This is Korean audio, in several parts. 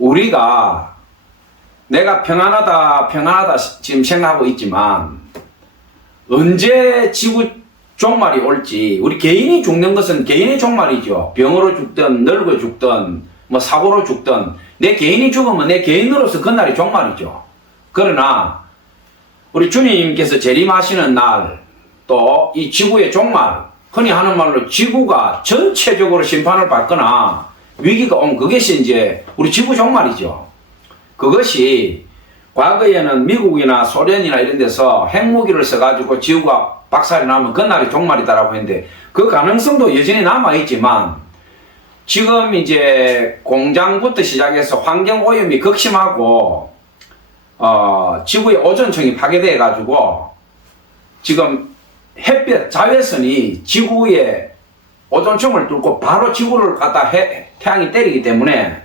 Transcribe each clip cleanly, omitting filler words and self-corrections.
우리가 내가 평안하다 평안하다 지금 생각하고 있지만 언제 지구 종말이 올지, 우리 개인이 죽는 것은 개인의 종말이죠. 병으로 죽든 늙어 죽든 뭐 사고로 죽든 내 개인이 죽으면 내 개인으로서 그날이 종말이죠. 그러나 우리 주님께서 재림하시는 날, 또 이 지구의 종말, 흔히 하는 말로 지구가 전체적으로 심판을 받거나 위기가 온 그것이 이제 우리 지구 종말이죠. 그것이 과거에는 미국이나 소련이나 이런 데서 핵무기를 써가지고 지구가 박살이 나면 그날이 종말이다라고 했는데, 그 가능성도 여전히 남아있지만 지금 이제 공장부터 시작해서 환경오염이 극심하고 지구의 오존층이 파괴돼 가지고 지금 햇볕 자외선이 지구의 오존층을 뚫고 바로 지구를 갖다 태양이 때리기 때문에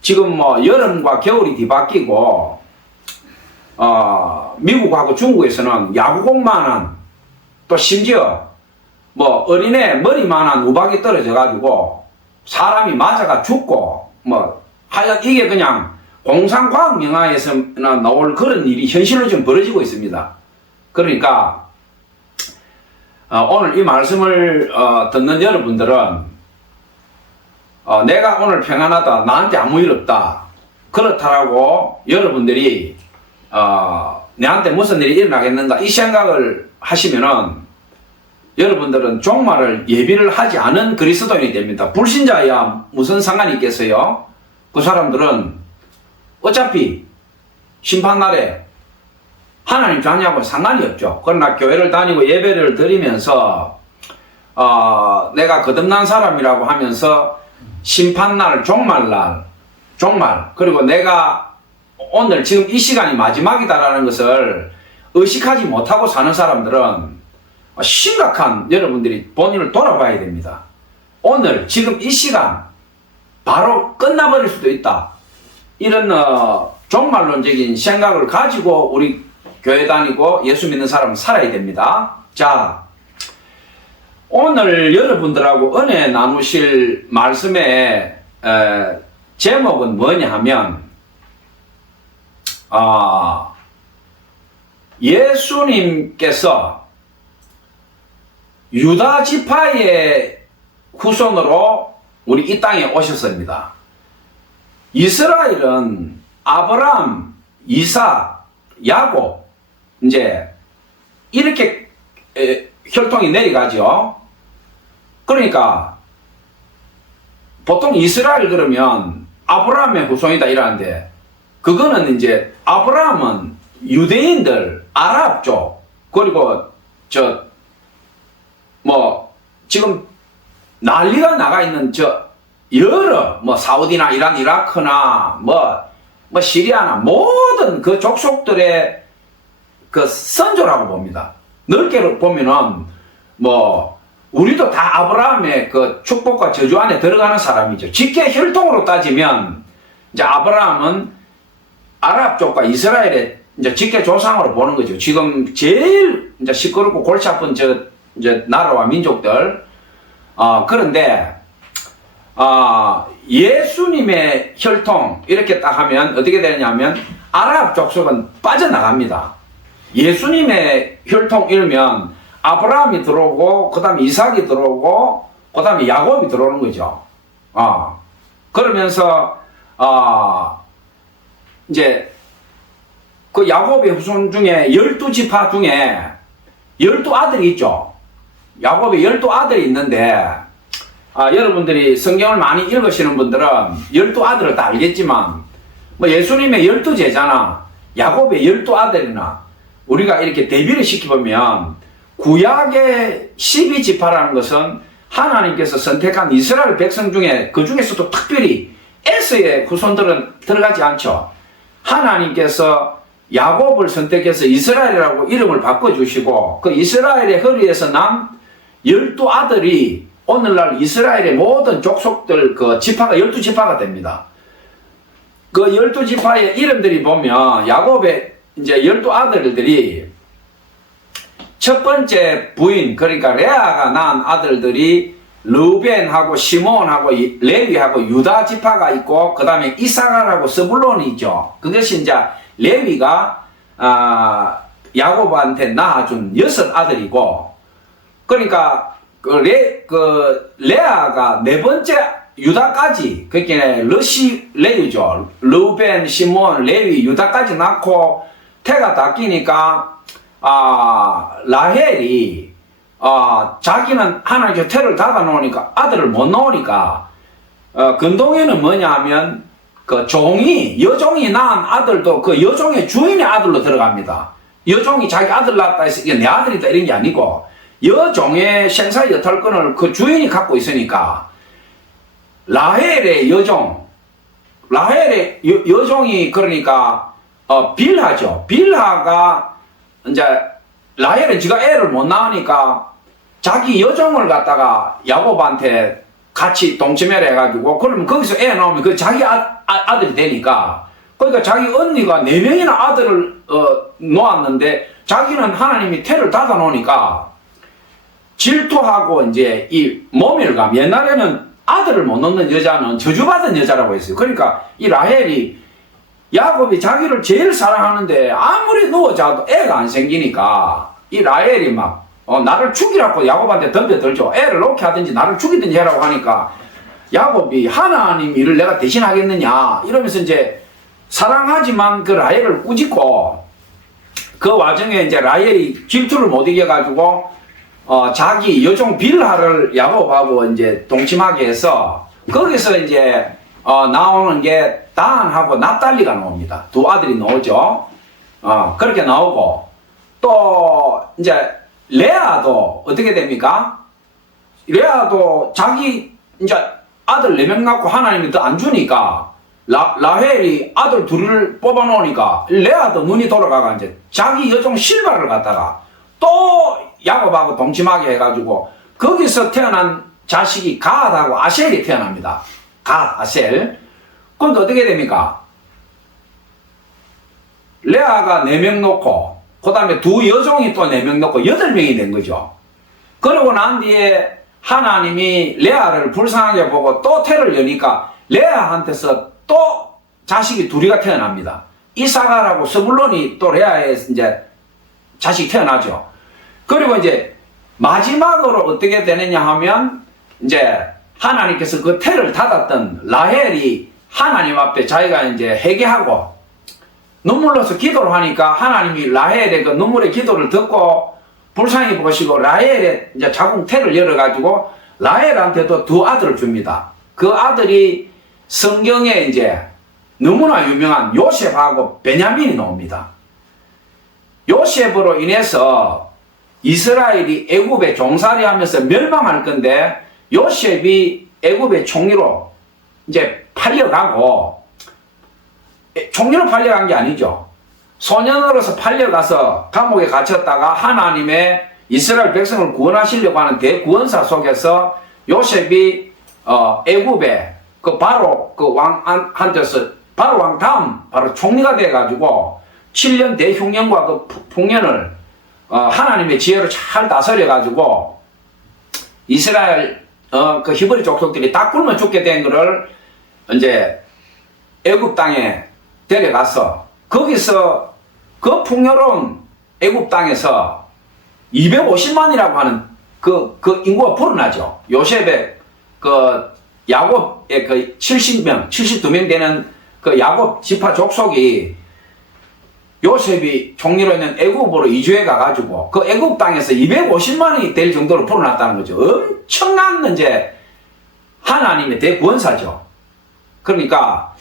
지금 뭐 여름과 겨울이 뒤바뀌고 미국하고 중국에서는 야구공만한, 또 심지어 뭐 어린애 머리만한 우박이 떨어져 가지고 사람이 맞아가 죽고, 뭐 하여간 이게 그냥 공상과학 영화에서나 나올 그런 일이 현실로 지금 벌어지고 있습니다. 그러니까 오늘 이 말씀을 듣는 여러분들은 내가 오늘 평안하다, 나한테 아무 일 없다, 그렇다라고 여러분들이 내한테 무슨 일이 일어나겠는가 이 생각을 하시면은 여러분들은 종말을 예비를 하지 않은 그리스도인이 됩니다. 불신자야 무슨 상관이 있겠어요? 그 사람들은 어차피 심판날에 하나님 자녀하고 상관이 없죠. 그러나 교회를 다니고 예배를 드리면서 내가 거듭난 사람이라고 하면서 심판날, 종말날, 종말, 그리고 내가 오늘 지금 이 시간이 마지막이다라는 것을 의식하지 못하고 사는 사람들은 심각한, 여러분들이 본인을 돌아봐야 됩니다. 오늘 지금 이 시간 바로 끝나버릴 수도 있다, 이런 종말론적인 생각을 가지고 우리 교회 다니고 예수 믿는 사람은 살아야 됩니다. 자, 오늘 여러분들하고 은혜 나누실 말씀의 제목은 뭐냐 하면 예수님께서 유다 지파의 후손으로 우리 이 땅에 오셨습니다. 이스라엘은 아브라함, 이삭, 야곱, 이제 이렇게 혈통이 내려가죠. 그러니까 보통 이스라엘 그러면 아브라함의 후손이다 이러는데, 그거는 이제 아브라함은 유대인들, 아랍 쪽, 그리고 뭐 지금 난리가 나가 있는 여러 뭐 사우디나 이란, 이라크나 뭐 시리아나 모든 그 족속들의 그 선조라고 봅니다. 넓게 보면은 뭐 우리도 다 아브라함의 그 축복과 저주 안에 들어가는 사람이죠. 직계 혈통으로 따지면 이제 아브라함은 아랍 쪽과 이스라엘의 이제 직계 조상으로 보는 거죠. 지금 제일 이제 시끄럽고 골치 아픈 이제 나라와 민족들. 그런데 예수님의 혈통 이렇게 딱 하면 어떻게 되느냐면 아랍 족속은 빠져나갑니다. 예수님의 혈통 이러면 아브라함이 들어오고 그 다음에 이삭이 들어오고 그 다음에 야곱이 들어오는 거죠. 그러면서 이제 그 야곱의 후손 중에 12지파 중에 12아들이 있죠. 야곱의 12아들이 있는데 여러분들이 성경을 많이 읽으시는 분들은 12아들을 다 알겠지만 뭐 예수님의 12제자나 야곱의 12아들이나 우리가 이렇게 대비를 시켜보면 구약의 12지파라는 것은 하나님께서 선택한 이스라엘 백성 중에 그 중에서도 특별히 에서의 후손들은 들어가지 않죠. 하나님께서 야곱을 선택해서 이스라엘이라고 이름을 바꿔주시고 그 이스라엘의 허리에서 난 12아들이 오늘날 이스라엘의 모든 족속들 그 지파가 12지파가 됩니다. 그 12지파의 이름들이 보면 야곱의 이제 12아들들이 첫 번째 부인, 그러니까 레아가 낳은 아들들이 르우벤하고 시몬하고 레위하고 유다 지파가 있고 그 다음에 이사갈하고 스불론이 있죠. 그것이 이제 레위가 야곱한테 낳아준 6 아들이고, 그러니까 레아가 4번째 유다까지, 그게 레위죠. 르우벤, 시몬, 레위, 유다까지 낳고 태가 다 끼니까 라헬이 자기는 하나님께 태를 닫아 놓으니까 아들을 못 놓으니까 근동에는 뭐냐 하면 그 여종이 낳은 아들도 그 여종의 주인의 아들로 들어갑니다. 여종이 자기 아들 낳았다 해서 이게 내 아들이다 이런 게 아니고 여종의 생사 여탈권을 그 주인이 갖고 있으니까 라헬의 여종이 그러니까 빌하죠. 빌하가 이제 라헬은 지가 애를 못 낳으니까 자기 여종을 갖다가 야곱한테 같이 동침해라 해가지고, 그러면 거기서 애 나오면 그 자기 아들이 되니까, 그러니까 자기 언니가 4명이나 아들을 놓았는데 자기는 하나님이 태를 닫아 놓으니까 질투하고 이제 이 모멸감, 옛날에는 아들을 못 놓는 여자는 저주받은 여자라고 했어요. 그러니까 이 라헬이 야곱이 자기를 제일 사랑하는데 아무리 누워자도 애가 안 생기니까 이 라헬이 막 나를 죽이라고 야곱한테 덤벼들죠. 애를 놓게 하든지 나를 죽이든지 해라고 하니까 야곱이 하나님 일을 내가 대신하겠느냐 이러면서 이제 사랑하지만 그 라헬을 꾸짖고, 그 와중에 이제 라헬이 질투를 못 이겨가지고 자기 여종 빌하를 야곱하고 이제 동침하게 해서 거기서 이제 나오는 게 단하고 납달리가 나옵니다. 2 아들이 나오죠. 그렇게 나오고, 또 이제 레아도 어떻게 됩니까? 레아도 자기 이제 아들 4명 낳고 하나님이 더 안 주니까 라헬이 아들 2을 뽑아 놓으니까 레아도 눈이 돌아가가 이제 자기 여종 실바를 갖다가 또 야곱하고 동침하게 해가지고 거기서 태어난 자식이 갓하고 아셀이 태어납니다. 갓, 아셀. 그러니까 어떻게 됩니까? 레아가 4명 놓고 그 다음에 2 여종이 또 4명 놓고 8명이 된 거죠. 그러고 난 뒤에 하나님이 레아를 불쌍하게 보고 또 태를 여니까 레아한테서 또 자식이 2이가 태어납니다. 이사갈하고 스불론이 또 레아에 이제 자식이 태어나죠. 그리고 이제 마지막으로 어떻게 되느냐 하면 이제 하나님께서 그 태를 닫았던 라헬이 하나님 앞에 자기가 이제 회개하고 눈물로서 기도를 하니까 하나님이 라헬의 그 눈물의 기도를 듣고 불쌍히 보시고 라헬의 이제 자궁 태를 열어가지고 라헬한테도 2 아들을 줍니다. 그 아들이 성경에 이제 너무나 유명한 요셉하고 베냐민이 나옵니다. 요셉으로 인해서 이스라엘이 애굽에 종살이 하면서 멸망할 건데 요셉이 애굽의 총리로 이제 팔려가고, 총리로 팔려간 게 아니죠. 소년으로서 팔려가서 감옥에 갇혔다가 하나님의 이스라엘 백성을 구원하시려고 하는 대구원사 속에서 요셉이 애굽에 그 바로 그 왕한테서 바로 왕 다음 바로 총리가 돼가지고 7년 대흉년과 그 풍년을 하나님의 지혜로 잘 다스려가지고 이스라엘 그 히브리 족속들이 다 굶어 죽게 된 거를 이제 애굽 땅에 데려가서 거기서 그 풍요로운 애굽 땅에서 250만이라고 하는 그 인구가 불어나죠. 요셉의 그 야곱의 그 70명, 72명 되는 그 야곱 지파 족속이 요셉이 총리로 있는 애굽으로 이주해 가가지고 그 애굽 땅에서 250만이 될 정도로 불어났다는 거죠. 엄청난 이제 하나님의 대구원사죠. 그러니까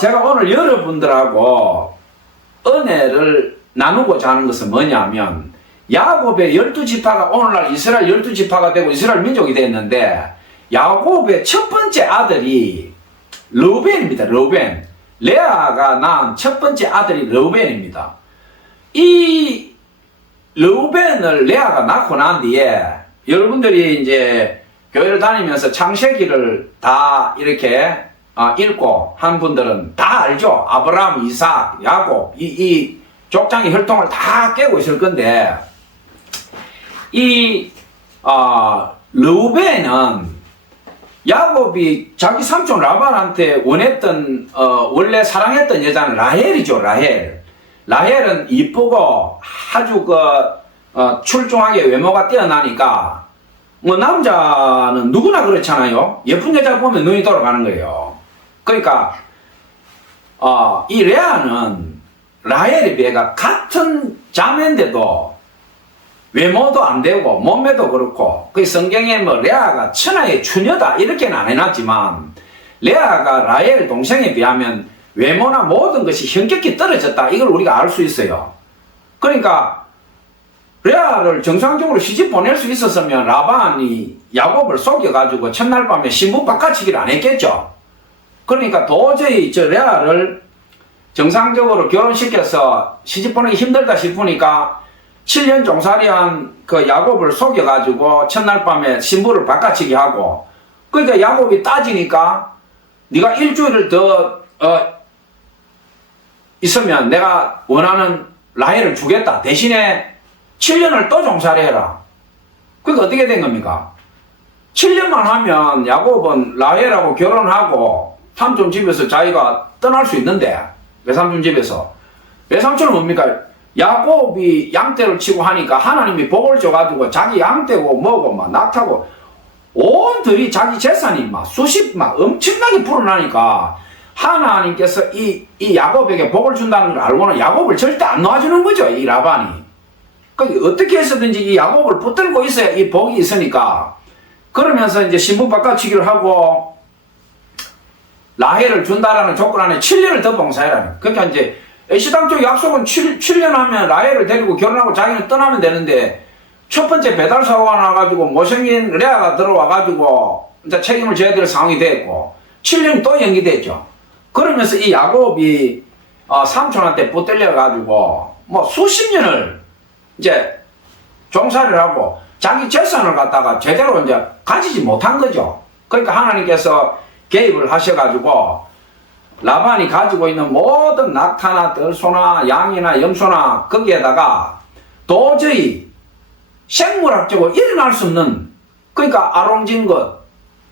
제가 오늘 여러분들하고 은혜를 나누고자 하는 것은 뭐냐면 야곱의 12지파가 오늘날 이스라엘 12지파가 되고 이스라엘 민족이 됐는데 야곱의 첫 번째 아들이 르우벤입니다. 르우벤. 레아가 낳은 첫 번째 아들이 르우벤입니다. 이 르우벤을 레아가 낳고 난 뒤에 여러분들이 이제 교회를 다니면서 창세기를 다 이렇게 읽고 한 분들은 다 알죠. 아브라함, 이삭, 야곱 이 족장의 혈통을 다 깨고 있을 건데 이 르우벤은 야곱이 자기 삼촌 라반한테 원했던 원래 사랑했던 여자는 라헬이죠. 라헬은 이쁘고 아주 출중하게 외모가 뛰어나니까 뭐 남자는 누구나 그렇잖아요. 예쁜 여자 보면 눈이 돌아가는 거예요. 그러니까 이 레아는 라헬에 비해 같은 자매인데도 외모도 안 되고 몸매도 그렇고 그 성경에 뭐 레아가 천하의 추녀다 이렇게는 안 해놨지만 레아가 라헬 동생에 비하면 외모나 모든 것이 현격히 떨어졌다 이걸 우리가 알 수 있어요. 그러니까 레아를 정상적으로 시집 보낼 수 있었으면 라반이 야곱을 속여가지고 첫날 밤에 신부 바꿔치기를 안 했겠죠. 그러니까 도저히 저 레아를 정상적으로 결혼시켜서 시집 보내기 힘들다 싶으니까 7년 종살이한 그 야곱을 속여가지고 첫날 밤에 신부를 바꿔치기 하고 그러니까 야곱이 따지니까 네가 일주일을 더 있으면 내가 원하는 라헬을 주겠다. 대신에 7년을 또 종살이 해라. 그러니까 어떻게 된 겁니까? 7년만 하면 야곱은 라헬하고 결혼하고 삼촌 집에서 자기가 떠날 수 있는데 외삼촌 집에서 외삼촌은 뭡니까? 야곱이 양떼를 치고 하니까 하나님이 복을 줘가지고 자기 양떼고 뭐고 막 낙타고 온들이 자기 재산이 막 엄청나게 불어나니까 하나님께서 이 야곱에게 복을 준다는 걸 알고는 야곱을 절대 안 놓아주는 거죠. 이 라반이. 그러니까 어떻게 해서든지 이 야곱을 붙들고 있어야 이 복이 있으니까 그러면서 이제 신부 바꿔치기를 하고 라헬을 준다라는 조건 안에 7년을 더 봉사해라. 그러니까 이제 애시당초 약속은 7년 하면 라헬을 데리고 결혼하고 자기는 떠나면 되는데 첫 번째 배달 사고가 나가지고 못생긴 레아가 들어와가지고 이제 책임을 져야 될 상황이 됐고 7년이 또 연기됐죠. 그러면서 이 야곱이 삼촌한테 붙들려가지고 뭐 수십 년을 이제 종살이를 하고 자기 재산을 갖다가 제대로 이제 가지지 못한 거죠. 그러니까 하나님께서 개입을 하셔가지고 라반이 가지고 있는 모든 낙타나 들소나 양이나 염소나 거기에다가 도저히 생물학적으로 일어날 수 없는 그러니까 아롱진 것,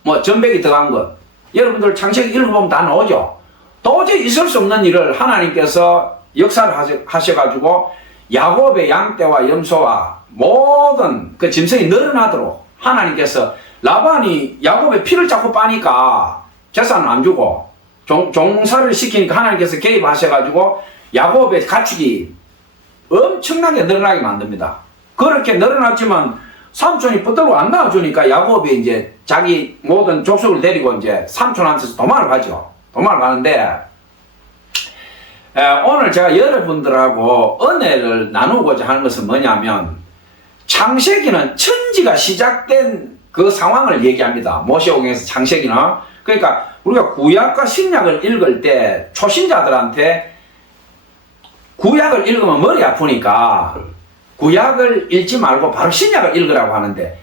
뭐 전백이 들어간 것 여러분들 창세기 읽어보면 다 나오죠. 도저히 있을 수 없는 일을 하나님께서 역사를 하셔가지고 야곱의 양떼와 염소와 모든 그 짐승이 늘어나도록 하나님께서 라반이 야곱의 피를 자꾸 빠니까 재산을 안 주고 종살이를 시키니까 하나님께서 개입하셔가지고 야곱의 가축이 엄청나게 늘어나게 만듭니다. 그렇게 늘어났지만 삼촌이 붙들고 안 나와주니까 야곱이 이제 자기 모든 족속을 데리고 이제 삼촌한테서 도망을 가죠. 도망을 가는데 오늘 제가 여러분들하고 은혜를 나누고자 하는 것은 뭐냐면 창세기는 천지가 시작된 그 상황을 얘기합니다. 모세오경에서 창세기는 그러니까 우리가 구약과 신약을 읽을 때 초신자들한테 구약을 읽으면 머리 아프니까 구약을 읽지 말고 바로 신약을 읽으라고 하는데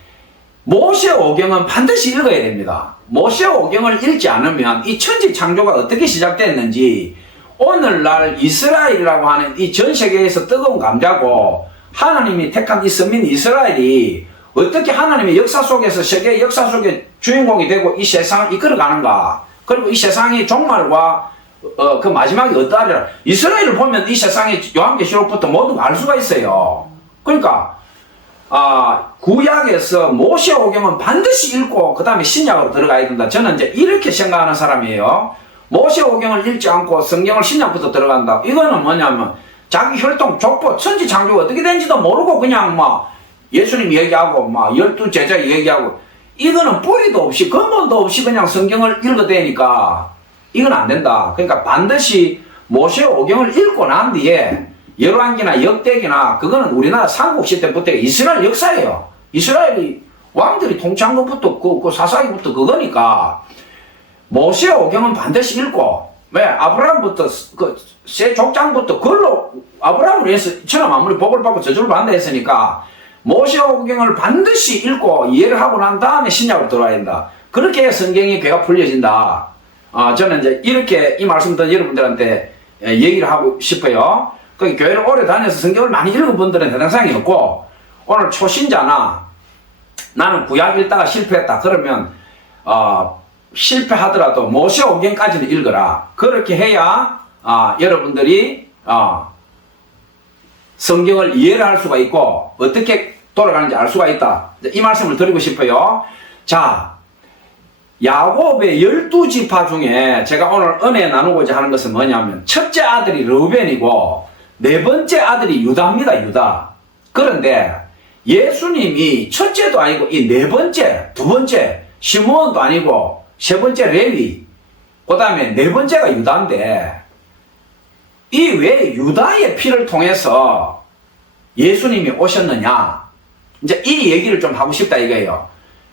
모세오경은 반드시 읽어야 됩니다. 모세오경을 읽지 않으면 이 천지 창조가 어떻게 시작됐는지 오늘날 이스라엘이라고 하는 이 전 세계에서 뜨거운 감자고 하나님이 택한 이 선민 이스라엘이 어떻게 하나님의 역사 속에서 세계의 역사 속에 주인공이 되고 이 세상을 이끌어가는가 그리고 이 세상의 종말과 그 마지막이 어떠하리라 이스라엘을 보면 이 세상의 요한계시록부터 모두 알 수가 있어요. 그러니까 구약에서 모세오경은 반드시 읽고 그 다음에 신약으로 들어가야 된다. 저는 이제 이렇게 생각하는 사람이에요. 모세오경을 읽지 않고 성경을 신약부터 들어간다. 이거는 뭐냐면 자기 혈통, 족보, 천지 창조가 어떻게 된지도 모르고 그냥 막 예수님 얘기하고 막 12제자 얘기하고 이거는 뿌리도 없이 근본도 없이 그냥 성경을 읽어대니까 이건 안 된다. 그러니까 반드시 모세오경을 읽고 난 뒤에 열왕기나 역대기나 그거는 우리나라 삼국시 때부터 이스라엘 역사예요. 이스라엘이 왕들이 통치한 것부터 그 사사기부터 그거니까 모세오경은 반드시 읽고 왜 아브라함부터 그 세 족장부터 그걸로 아브라함을 위해서 천하 만물이 복을 받고 저주를 받는다 했으니까 모세오경을 반드시 읽고 이해를 하고 난 다음에 신약으로 들어와야 된다. 그렇게 해야 성경이 배가 풀려진다. 저는 이제 이렇게 이 말씀도 여러분들한테 얘기를 하고 싶어요. 그 교회를 오래 다녀서 성경을 많이 읽은 분들은 해당 사항이 없고 오늘 초신자나 나는 구약 읽다가 실패했다. 그러면 실패하더라도 모세 오경까지는 읽어라. 그렇게 해야 여러분들이 성경을 이해를 할 수가 있고 어떻게 돌아가는지 알 수가 있다. 이 말씀을 드리고 싶어요. 자, 야곱의 12지파 중에 제가 오늘 은혜 나누고자 하는 것은 뭐냐면 첫째 아들이 르우벤이고 네 번째 아들이 유다입니다. 유다. 그런데 예수님이 첫째도 아니고 이 네 번째, 두 번째 시므온도 아니고 세 번째 레위, 그 다음에 네 번째가 유다인데 이 왜 유다의 피를 통해서 예수님이 오셨느냐? 이제 이 얘기를 좀 하고 싶다 이거예요.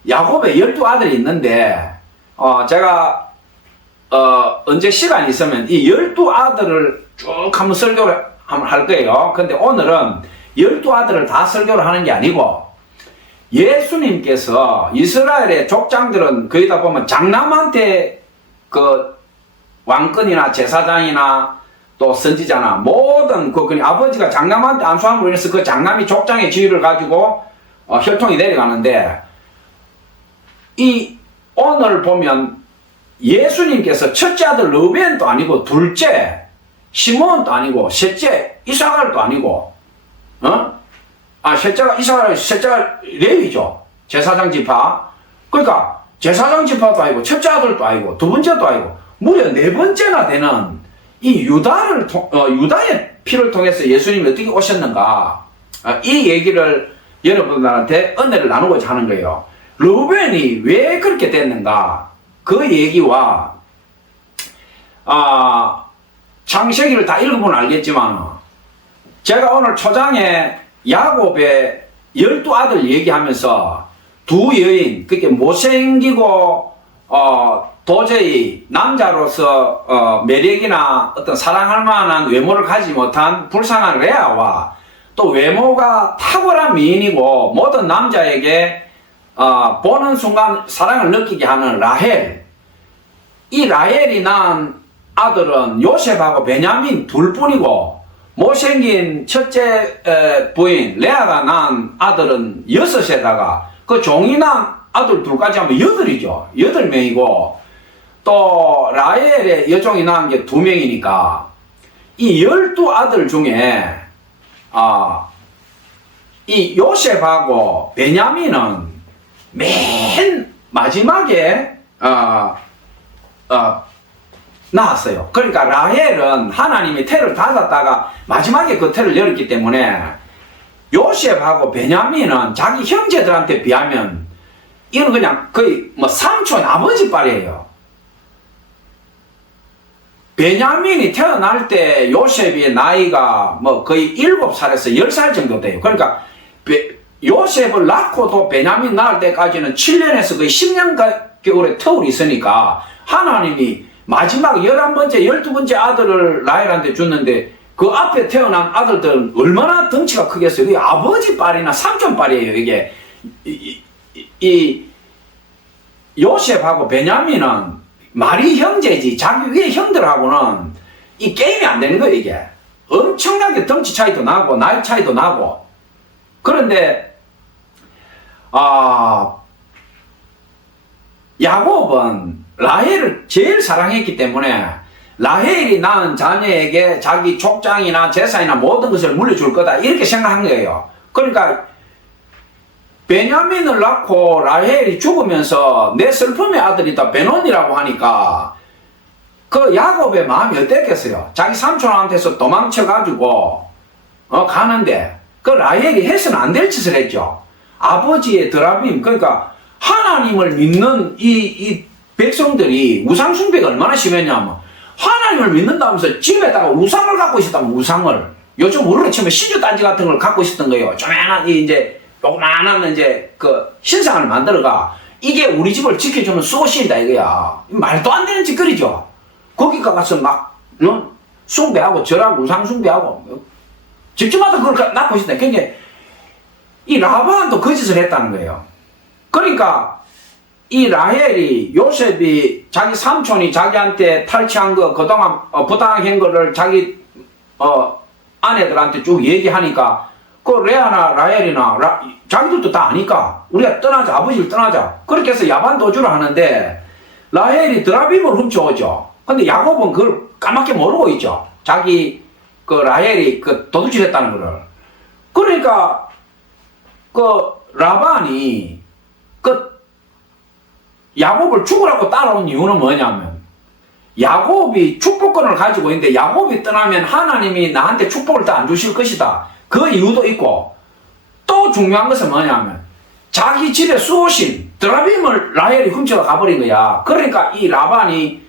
야곱의 12아들이 있는데 제가 언제 시간이 있으면 이 12아들을 쭉 한번 설교를 한번 할 거예요. 근데 오늘은 12아들을 다 설교를 하는 게 아니고 예수님께서 이스라엘의 족장들은 거의 다 보면 장남한테 그 왕권이나 제사장이나 또 선지자나 모든 아버지가 장남한테 안수함으로 인해서 그 장남이 족장의 지위를 가지고 혈통이 내려가는데 오늘 보면 예수님께서 첫째 아들 르우벤도 아니고 둘째 시므온도 아니고 셋째 이사갈도 아니고 셋째가 이사갈, 셋째가 레위죠. 제사장 지파. 그러니까 제사장 지파도 아니고 첫째 아들도 아니고 두 번째도 아니고 무려 네 번째나 되는 이 유다의 피를 통해서 예수님이 어떻게 오셨는가, 이 얘기를 여러분들한테 은혜를 나누고자 하는 거예요. 르우벤이 왜 그렇게 됐는가, 그 얘기와 창세기를 다 읽어보면 알겠지만 제가 오늘 초장에 야곱의 12아들 얘기하면서 두 여인, 그게 못생기고 도저히 남자로서 매력이나 어떤 사랑할 만한 외모를 가지지 못한 불쌍한 레아와 또 외모가 탁월한 미인이고 모든 남자에게 보는 순간 사랑을 느끼게 하는 라헬, 이 라헬이 낳은 아들은 요셉하고 베냐민 둘뿐이고 못생긴 첫째 부인 레아가 낳은 아들은 6에다가 그 종이 낳은 아들 둘까지 하면 8이죠. 8명이고 또 라헬의 여종이 낳은 게 2명이니까 이 12아들 중에 이 요셉하고 베냐민은 맨 마지막에 나왔어요. 그러니까 라헬은 하나님이 태를 닫았다가 마지막에 그 태를 열었기 때문에 요셉하고 베냐민은 자기 형제들한테 비하면 이건 그냥 거의 삼촌 아버지 빨이에요. 베냐민이 태어날 때 요셉의 나이가 거의 7살에서 10살 정도 돼요. 그러니까 요셉을 낳고도 베냐민 낳을 때까지는 7년에서 거의 10년가량의 터울이 있으니까 하나님이 마지막 11번째, 12번째 아들을 라헬한테 줬는데 그 앞에 태어난 아들들은 얼마나 덩치가 크겠어요. 이게 아버지 빨이나 삼촌 빨이에요. 이게 이 요셉하고 베냐민은 말이 형제지 자기 위에 형들하고는 이 게임이 안 되는 거예요. 이게 엄청나게 덩치 차이도 나고 나이 차이도 나고. 그런데 야곱은 라헬을 제일 사랑했기 때문에 라헬이 낳은 자녀에게 자기 족장이나 재산이나 모든 것을 물려줄 거다 이렇게 생각한 거예요. 그러니까 베냐민을 낳고 라헬이 죽으면서 내 슬픔의 아들이다 베논이라고 하니까 그 야곱의 마음이 어땠겠어요? 자기 삼촌한테서 도망쳐가지고 가는데 그 라헬이 해서는 안 될 짓을 했죠. 아버지의 드라빔, 그러니까 하나님을 믿는 이 백성들이 우상숭배가 얼마나 심했냐면 하나님을 믿는다면서 집에다가 우상을 갖고 있었다면 우상을, 요즘 우리로 치면 시주단지 같은 걸 갖고 있었던 거예요. 조그만한 요만한 그 신상을 만들어가 이게 우리 집을 지켜주는 소신이다 이거야. 말도 안 되는 짓거리죠. 거기 가서 막 숭배하고 절하고 우상 숭배하고 집집마다 그걸 낳고 있었다. 그러니까 이 라반도 그 짓을 했다는 거예요. 그러니까 이 라헬이 요셉이 자기 삼촌이 자기한테 탈취한 거 그동안 부당한 거를 자기 아내들한테 쭉 얘기하니까 그 레아나 라헬이나 자기들도 다 아니까 우리가 떠나자, 아버지를 떠나자. 그렇게 해서 야반 도주를 하는데 라헬이 드라빔을 훔쳐오죠. 근데 야곱은 그걸 까맣게 모르고 있죠. 자기 그 라헬이 그 도둑질했다는 거를. 그러니까 그 라반이 그 야곱을 죽으라고 따라온 이유는 뭐냐면 야곱이 축복권을 가지고 있는데 야곱이 떠나면 하나님이 나한테 축복을 더 안 주실 것이다. 그 이유도 있고 또 중요한 것은 뭐냐면 자기 집에 수호신 드라빔을 라헬이 훔쳐가 가버린 거야. 그러니까 이 라반이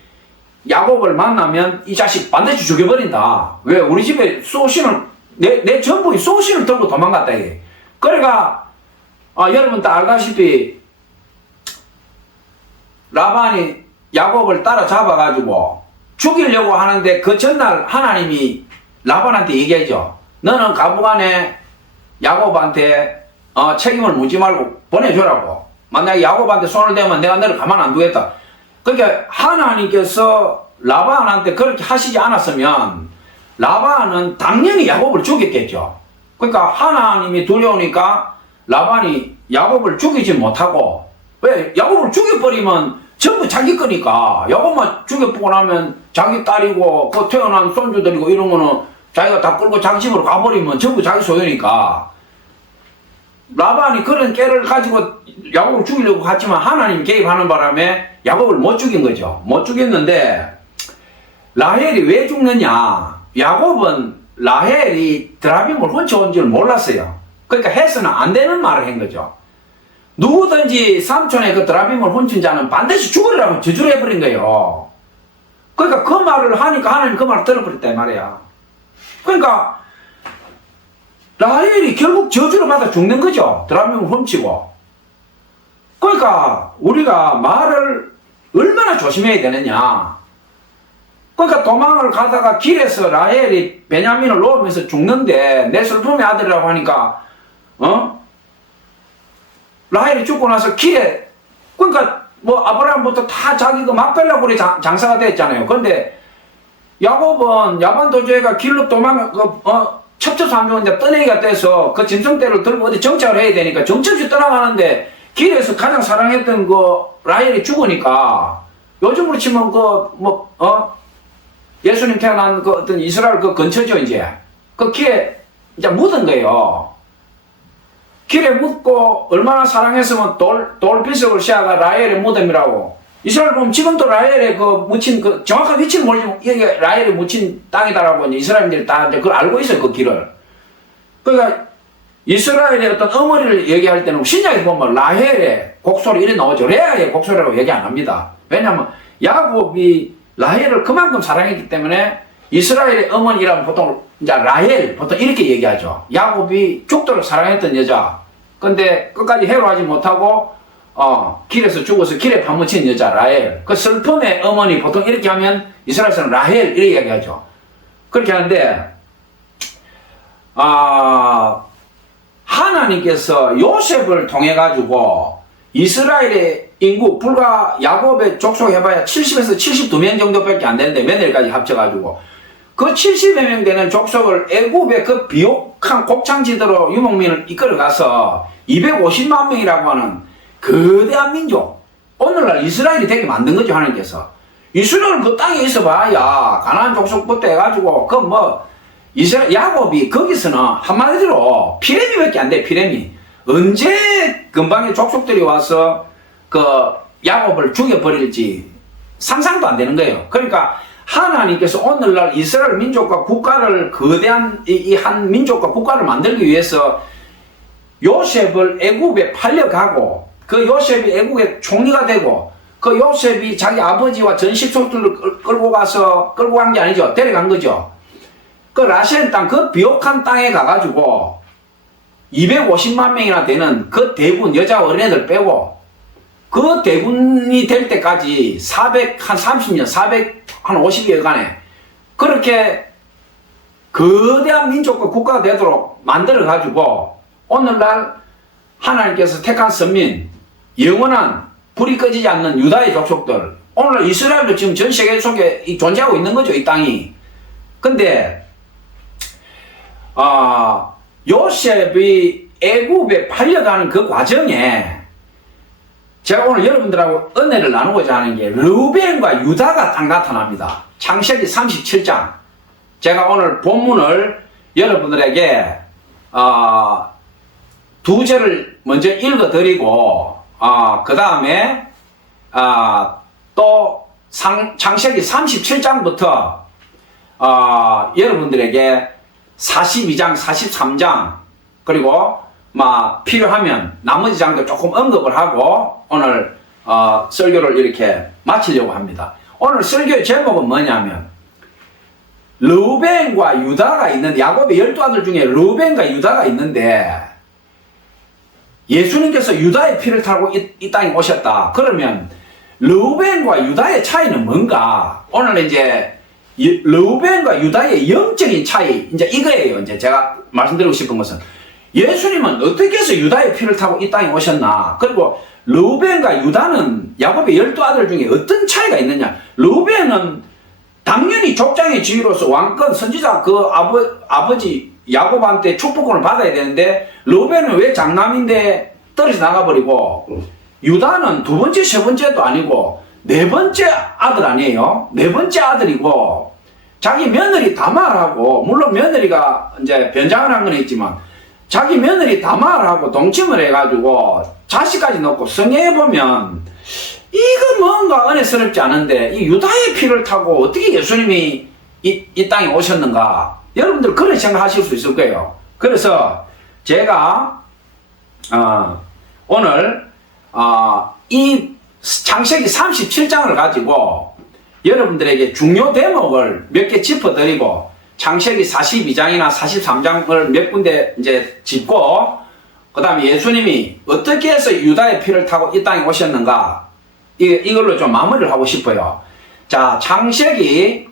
야곱을 만나면 이 자식 반드시 죽여버린다. 왜? 우리 집에 수호신을 내 전부인 수호신을 들고 도망갔다 이게. 그러니까 여러분 다 알다시피 라반이 야곱을 따라잡아가지고 죽이려고 하는데 그 전날 하나님이 라반한테 얘기하죠. 너는 가부간에 야곱한테 책임을 묻지 말고 보내줘라고. 만약에 야곱한테 손을 대면 내가 너를 가만 안 두겠다. 그러니까 하나님께서 라반한테 그렇게 하시지 않았으면 라반은 당연히 야곱을 죽였겠죠. 그러니까 하나님이 두려우니까 라반이 야곱을 죽이지 못하고, 왜? 야곱을 죽여버리면 전부 자기 거니까. 야곱만 죽여보고 나면 자기 딸이고 그 태어난 손주들이고 이런 거는 자기가 다 끌고 자기 집으로 가버리면 전부 자기 소유니까. 라반이 그런 깨를 가지고 야곱을 죽이려고 했지만 하나님 개입하는 바람에 야곱을 못 죽인 거죠. 못 죽였는데 라헬이 왜 죽느냐. 야곱은 라헬이 드라빔을 훔쳐온 줄 몰랐어요. 그러니까 해서는 안 되는 말을 한 거죠. 누구든지 삼촌의 그 드라빔을 훔친 자는 반드시 죽으리라고 저주를 해버린 거예요. 그러니까 그 말을 하니까 하나님 그 말을 들어버렸다 말이야. 그러니까 라헬이 결국 저주를 받아 죽는 거죠. 드라빔을 훔치고. 그러니까 우리가 말을 얼마나 조심해야 되느냐. 그러니까 도망을 가다가 길에서 라헬이 베냐민을 놓으면서 죽는데 내 슬픔의 아들이라고 하니까 라헬이 죽고 나서 길에, 그러니까 뭐 아브라함부터 다 자기 그 막벨라 굴에 장사가 됐잖아요. 그런데 야곱은 야반 도주해가 길로 첩첩 안 좋은데 떠내기가 돼서 그 짐승대를 들고 어디 정착을 해야 되니까 정처없이 떠나가는데 길에서 가장 사랑했던 그 라헬이 죽으니까 요즘으로 치면 예수님 태어난 그 어떤 이스라엘 그 근처죠, 이제. 그 길에 이제 묻은 거예요. 길에 묻고 얼마나 사랑했으면 돌비석을 씌어가 라헬의 무덤이라고. 이스라엘 보면 지금도 라헬의 그 묻힌 그 정확한 위치를 모르지만 이게 라헬이 묻힌 땅이다라고 이제 이스라엘인들이 다 이제 그걸 알고 있어요, 그 길을. 그러니까 이스라엘의 어떤 어머니를 얘기할 때는 신약에 보면 라헬의 곡소리 이래 나오죠. 레아의 곡소리라고 얘기 안 합니다. 왜냐하면 야곱이 라헬을 그만큼 사랑했기 때문에 이스라엘의 어머니라면 보통 이제 라헬 보통 이렇게 얘기하죠. 야곱이 죽도록 사랑했던 여자. 근데 끝까지 해로하지 못하고 길에서 죽어서 길에 파묻힌 여자 라헬. 그 슬픔의 어머니 보통 이렇게 하면 이스라엘에서는 라헬 이렇게 얘기하죠. 그렇게 하는데 하나님께서 요셉을 통해 가지고 이스라엘의 인구 불과 야곱의 족속 해봐야 70에서 72명 정도밖에 안 되는데 며느리까지 합쳐가지고 그 70여 명 되는 족속을 애굽의 그 비옥한 곡창지대로 유목민을 이끌어가서 250만 명이라고 하는 거대한 민족, 오늘날 이스라엘이 되게 만든 거죠. 하나님께서 이스라엘은 그 땅에 있어봐야 가나안 족속부터 해가지고 야곱이 거기서는 한마디로 피레미밖에 안 돼. 피레미. 언제 금방의 족속들이 와서 그 야곱을 죽여버릴지 상상도 안 되는 거예요. 그러니까 하나님께서 오늘날 이스라엘 민족과 국가를 거대한 이 한 민족과 국가를 만들기 위해서 요셉을 애굽에 팔려가고 그 요셉이 애굽의 총리가 되고 그 요셉이 자기 아버지와 전 식속들을 끌고 간 게 아니죠. 데려간 거죠. 그 라셀 땅, 그 비옥한 땅에 가가지고 250만 명이나 되는 그 대군, 여자 어린애들 빼고 그 대군이 될 때까지 430년, 450여간에 그렇게 거대한 민족과 국가가 되도록 만들어가지고 오늘날 하나님께서 택한 선민, 영원한 불이 꺼지지 않는 유다의 족속들, 오늘날 이스라엘도 지금 전 세계 속에 존재하고 있는 거죠, 이 땅이. 근데 요셉이 애굽에 팔려가는 그 과정에 제가 오늘 여러분들하고 은혜를 나누고자 하는 게 르우벤과 유다가 딱 나타납니다. 창세기 37장. 제가 오늘 본문을 여러분들에게 두 절을 먼저 읽어드리고 그 다음에 또 창세기 37장부터 여러분들에게 42장, 43장 그리고 필요하면 나머지 장도 조금 언급을 하고 오늘 설교를 이렇게 마치려고 합니다. 오늘 설교의 제목은 뭐냐면 르우벤과 유다가 있는데 야곱의 12아들 중에 르우벤과 유다가 있는데 예수님께서 유다의 피를 타고 이 땅에 오셨다. 그러면 르우벤과 유다의 차이는 뭔가? 오늘 이제 르우벤과 유다의 영적인 차이 이제 이거예요. 이제 제가 말씀드리고 싶은 것은 예수님은 어떻게 해서 유다의 피를 타고 이 땅에 오셨나? 그리고 르우벤과 유다는 야곱의 12아들 중에 어떤 차이가 있느냐? 르우벤은 당연히 족장의 지위로서 왕권 선지자 그 아버지 야곱한테 축복권을 받아야 되는데 르우벤은 왜 장남인데 떨어져 나가버리고 유다는 두 번째, 세 번째도 아니고 네 번째 아들 아니에요? 네 번째 아들이고 자기 며느리 다말하고 물론 며느리가 이제 변장을 한 건 있지만 자기 며느리 다말하고 동침을 해가지고 자식까지 넣고 성경에 보면 이거 뭔가 은혜스럽지 않은데 이 유다의 피를 타고 어떻게 예수님이 이 땅에 오셨는가? 여러분들 그런 생각하실 수 있을 거예요. 그래서 제가 오늘 이 창세기 37장을 가지고 여러분들에게 중요 대목을 몇 개 짚어드리고 창세기 42장이나 43장을 몇 군데 이제 짚고 그 다음에 예수님이 어떻게 해서 유다의 피를 타고 이 땅에 오셨는가 이걸로 좀 마무리를 하고 싶어요. 자, 창세기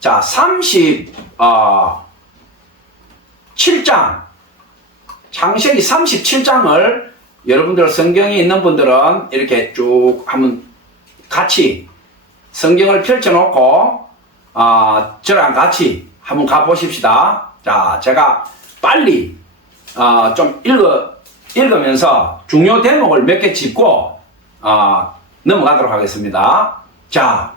37장 창세기 37장을 여러분들 성경이 있는 분들은 이렇게 쭉 한번 같이 성경을 펼쳐놓고 저랑 같이 한번 가보십시다. 자, 제가 빨리 좀 읽으면서 중요 대목을 몇 개 짚고 넘어가도록 하겠습니다. 자,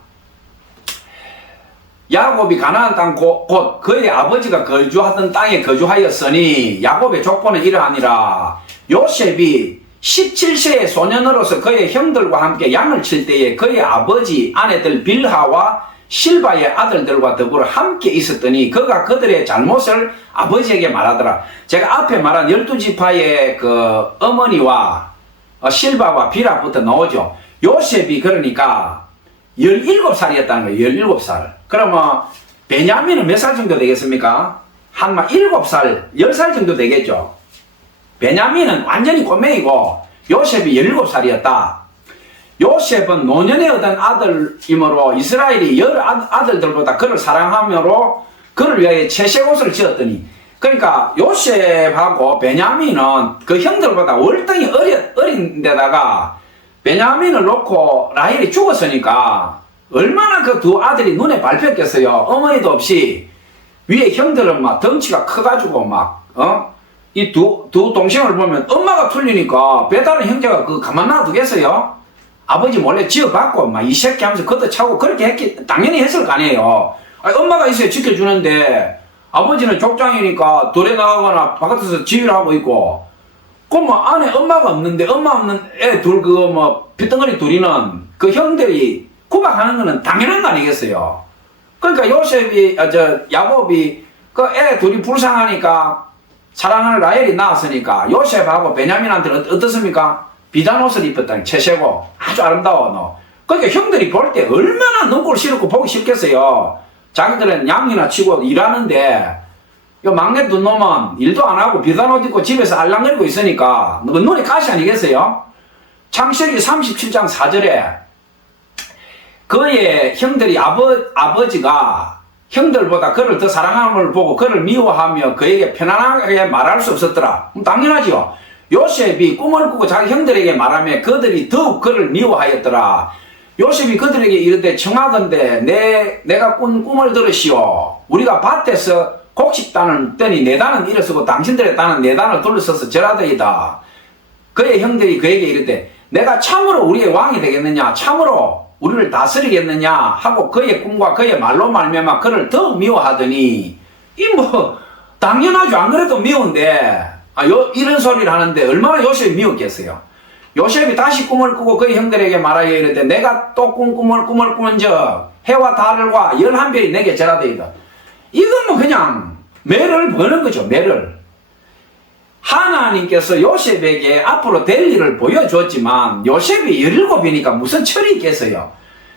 야곱이 가나안 땅 곧 그의 아버지가 거주하던 땅에 거주하였으니 야곱의 족보는 이러하니라. 요셉이 17세의 소년으로서 그의 형들과 함께 양을 칠 때에 그의 아버지 아내들 빌하와 실바의 아들들과 더불어 함께 있었더니 그가 그들의 잘못을 아버지에게 말하더라. 제가 앞에 말한 12지파의 그 어머니와 실바와 빌하부터 나오죠. 요셉이 그러니까 17살이었다는 거예요. 17살. 그러면 베냐민은 몇 살 정도 되겠습니까? 한 7살, 10살 정도 되겠죠. 베냐민은 완전히 꼬맹이고 요셉이 17살이었다. 요셉은 노년에 얻은 아들이므로 이스라엘이 여러 아들들보다 그를 사랑하므로 그를 위하여 채색 옷을 지었더니 그러니까 요셉하고 베냐민은 그 형들보다 월등히 어린 데다가 베냐민을 놓고 라헬이 죽었으니까 얼마나 그 두 아들이 눈에 밟혔겠어요. 어머니도 없이 위에 형들은 막 덩치가 커가지고 이 두 동생을 보면 엄마가 틀리니까 배다른 형제가 그 가만 놔두겠어요? 아버지 몰래 지어받고 막 이 새끼 하면서 걷어차고 그렇게 당연히 했을 거 아니에요. 아니, 엄마가 있어야 지켜주는데 아버지는 족장이니까 돌에 나가거나 바깥에서 지휘를 하고 있고 그럼 안에 엄마가 없는데 엄마 없는 애 둘 그거 핏덩어리 둘이는 그 형들이 구박하는 거는 당연한 거 아니겠어요? 그러니까 야곱이 그 애 둘이 불쌍하니까 사랑하는 라헬이 낳았으니까 요셉하고 베냐민한테는 어떻습니까? 비단 옷을 입었다니 채색고 아주 아름다워 너. 그러니까 형들이 볼 때 얼마나 눈꼴 싫고 보기 싫겠어요. 자기들은 양이나 치고 일하는데 요 막내 두 놈은 일도 안 하고 비단 옷 입고 집에서 알랑거리고 있으니까 눈이 가시 아니겠어요? 창세기 37장 4절에 그의 형들이 아버지가 형들보다 그를 더 사랑함을 보고 그를 미워하며 그에게 편안하게 말할 수 없었더라. 당연하지요. 요셉이 꿈을 꾸고 자기 형들에게 말하며 그들이 더욱 그를 미워하였더라. 요셉이 그들에게 이르되 청하건대 내가 꾼 꿈을 들으시오. 우리가 밭에서 곡식 단을 묻더니 내 단은 일어서고 당신들의 단은 내 단을 둘러서서 절하더이다. 그의 형들이 그에게 이르되 내가 참으로 우리의 왕이 되겠느냐, 참으로 우리를 다스리겠느냐 하고 그의 꿈과 그의 말로 말미암아 그를 더 미워하더니, 이 뭐 당연하죠. 안 그래도 미운데 이런 소리를 하는데 얼마나 요셉이 미웠겠어요. 요셉이 다시 꿈을 꾸고 그의 형들에게 말하여 이르되 내가 또 꿈을 꾸은즉 해와 달과 11별이 내게 절하되이다. 이건 뭐 그냥 매를 버는 거죠. 매를. 하나님께서 요셉에게 앞으로 될 일을 보여줬지만 요셉이 17이니까 무슨 철이 있겠어요.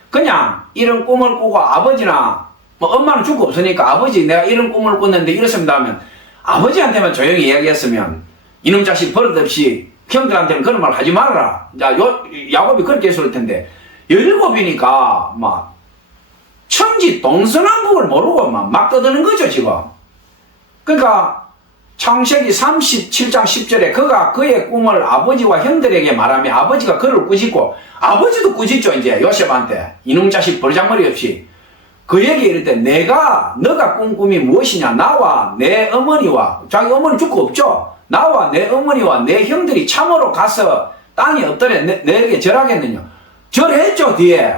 그냥 이런 꿈을 꾸고 아버지나 뭐 엄마는 죽고 없으니까 아버지 내가 이런 꿈을 꿨는데 이렇습니다 하면 아버지한테만 조용히 이야기했으면 이놈 자식 버릇없이 형들한테는 그런 말 하지 말아라. 야곱이 그렇게 했을 텐데 17이니까 막 천지 동서남북을 모르고 막 떠드는 거죠 지금. 그러니까 창세기 37장 10절에 그가 그의 꿈을 아버지와 형들에게 말하며 아버지가 그를 꾸짖고 아버지도 꾸짖죠. 이제 요셉한테 이놈 자식 버르장머리 없이 그에게 이르되 너가 꾼 꿈이 무엇이냐. 나와 내 어머니와, 자기 어머니 죽고 없죠. 나와 내 어머니와 내 형들이 참으로 가서 땅이 없더래 내게 절하겠느냐. 절했죠. 뒤에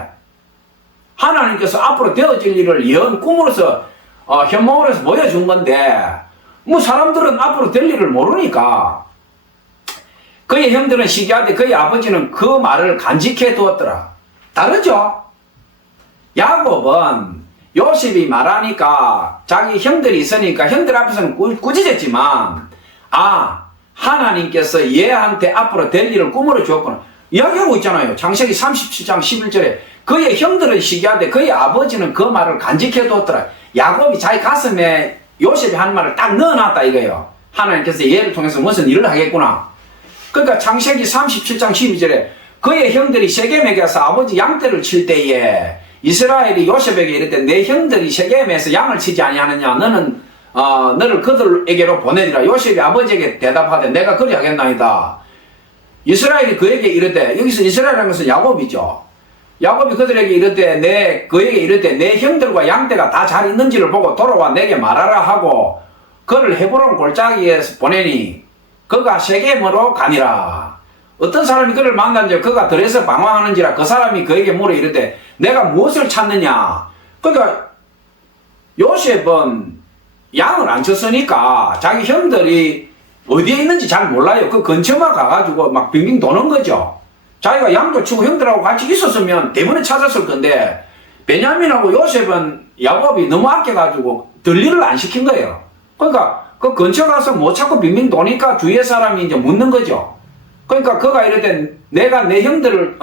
하나님께서 앞으로 되어질 일을 예언 꿈으로서 현몽으로서 보여준 건데 뭐 사람들은 앞으로 될 일을 모르니까 그의 형들은 시기하되 그의 아버지는 그 말을 간직해 두었더라. 다르죠. 야곱은 요셉이 말하니까 자기 형들이 있으니까 형들 앞에서는 꾸짖었지만 하나님께서 얘한테 앞으로 될 일을 꿈으로 주었구나 이야기하고 있잖아요. 창세기 37장 11절에 그의 형들은 시기하되 그의 아버지는 그 말을 간직해 두었더라. 야곱이 자기 가슴에 요셉이 한 말을 딱 넣어놨다 이거예요. 하나님께서 얘를 통해서 무슨 일을 하겠구나. 그러니까 창세기 37장 12절에 그의 형들이 세겜에 가서 아버지 양떼를 칠 때에 이스라엘이 요셉에게 이르되 내 형들이 세겜에서 양을 치지 아니하느냐. 너는 너를 그들에게로 보내리라. 요셉이 아버지에게 대답하되 내가 그리 하겠나이다. 이스라엘이 그에게 이르되, 여기서 이스라엘이라는 것은 야곱이죠. 야곱이 그들에게 이르되 그에게 이르되 내 형들과 양떼가 다 잘 있는지를 보고 돌아와 내게 말하라 하고 그를 헤브론 골짜기에서 보내니 그가 세겜으로 가니라. 어떤 사람이 그를 만난즉 그가 들에서 방황하는지라. 그 사람이 그에게 물어 이르되 내가 무엇을 찾느냐. 그러니까 요셉은 양을 안 쳤으니까 자기 형들이 어디에 있는지 잘 몰라요. 그 근처만 가가지고 막 빙빙 도는 거죠. 자기가 양도 치고 형들하고 같이 있었으면 대부분 찾았을 건데 베냐민하고 요셉은 야곱이 너무 아껴가지고 들리를 안 시킨 거예요. 그러니까 그 근처 가서 못 찾고 빙빙 도니까 주위의 사람이 이제 묻는 거죠. 그러니까 그가 이르되 내가 내 형들을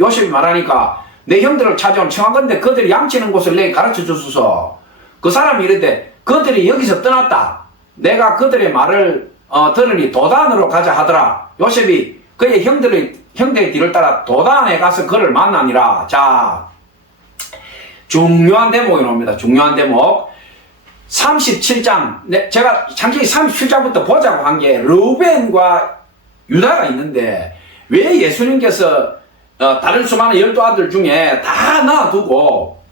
요셉이 말하니까 내 형들을 찾아온 청하건대 그들이 양치는 곳을 내게 가르쳐 주소서. 그 사람이 이르되 그들이 여기서 떠났다. 내가 그들의 말을 들으니 도단으로 가자 하더라. 요셉이 그의 형들의 뒤를 따라 도단에 가서 그를 만나니라. 자, 중요한 대목이 나옵니다. 중요한 대목. 37장, 제가 창세기 37장부터 보자고 한 게 르우벤과 유다가 있는데 왜 예수님께서 다른 수많은 12아들 중에 다 놔두고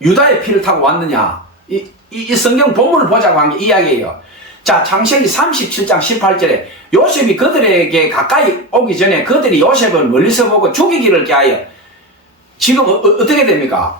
유다의 피를 타고 왔느냐. 이 성경 본문을 보자고 한 게 이야기예요. 자, 창세기 37장 18절에 요셉이 그들에게 가까이 오기 전에 그들이 요셉을 멀리서 보고 죽이기를 깨하여 지금 어떻게 됩니까?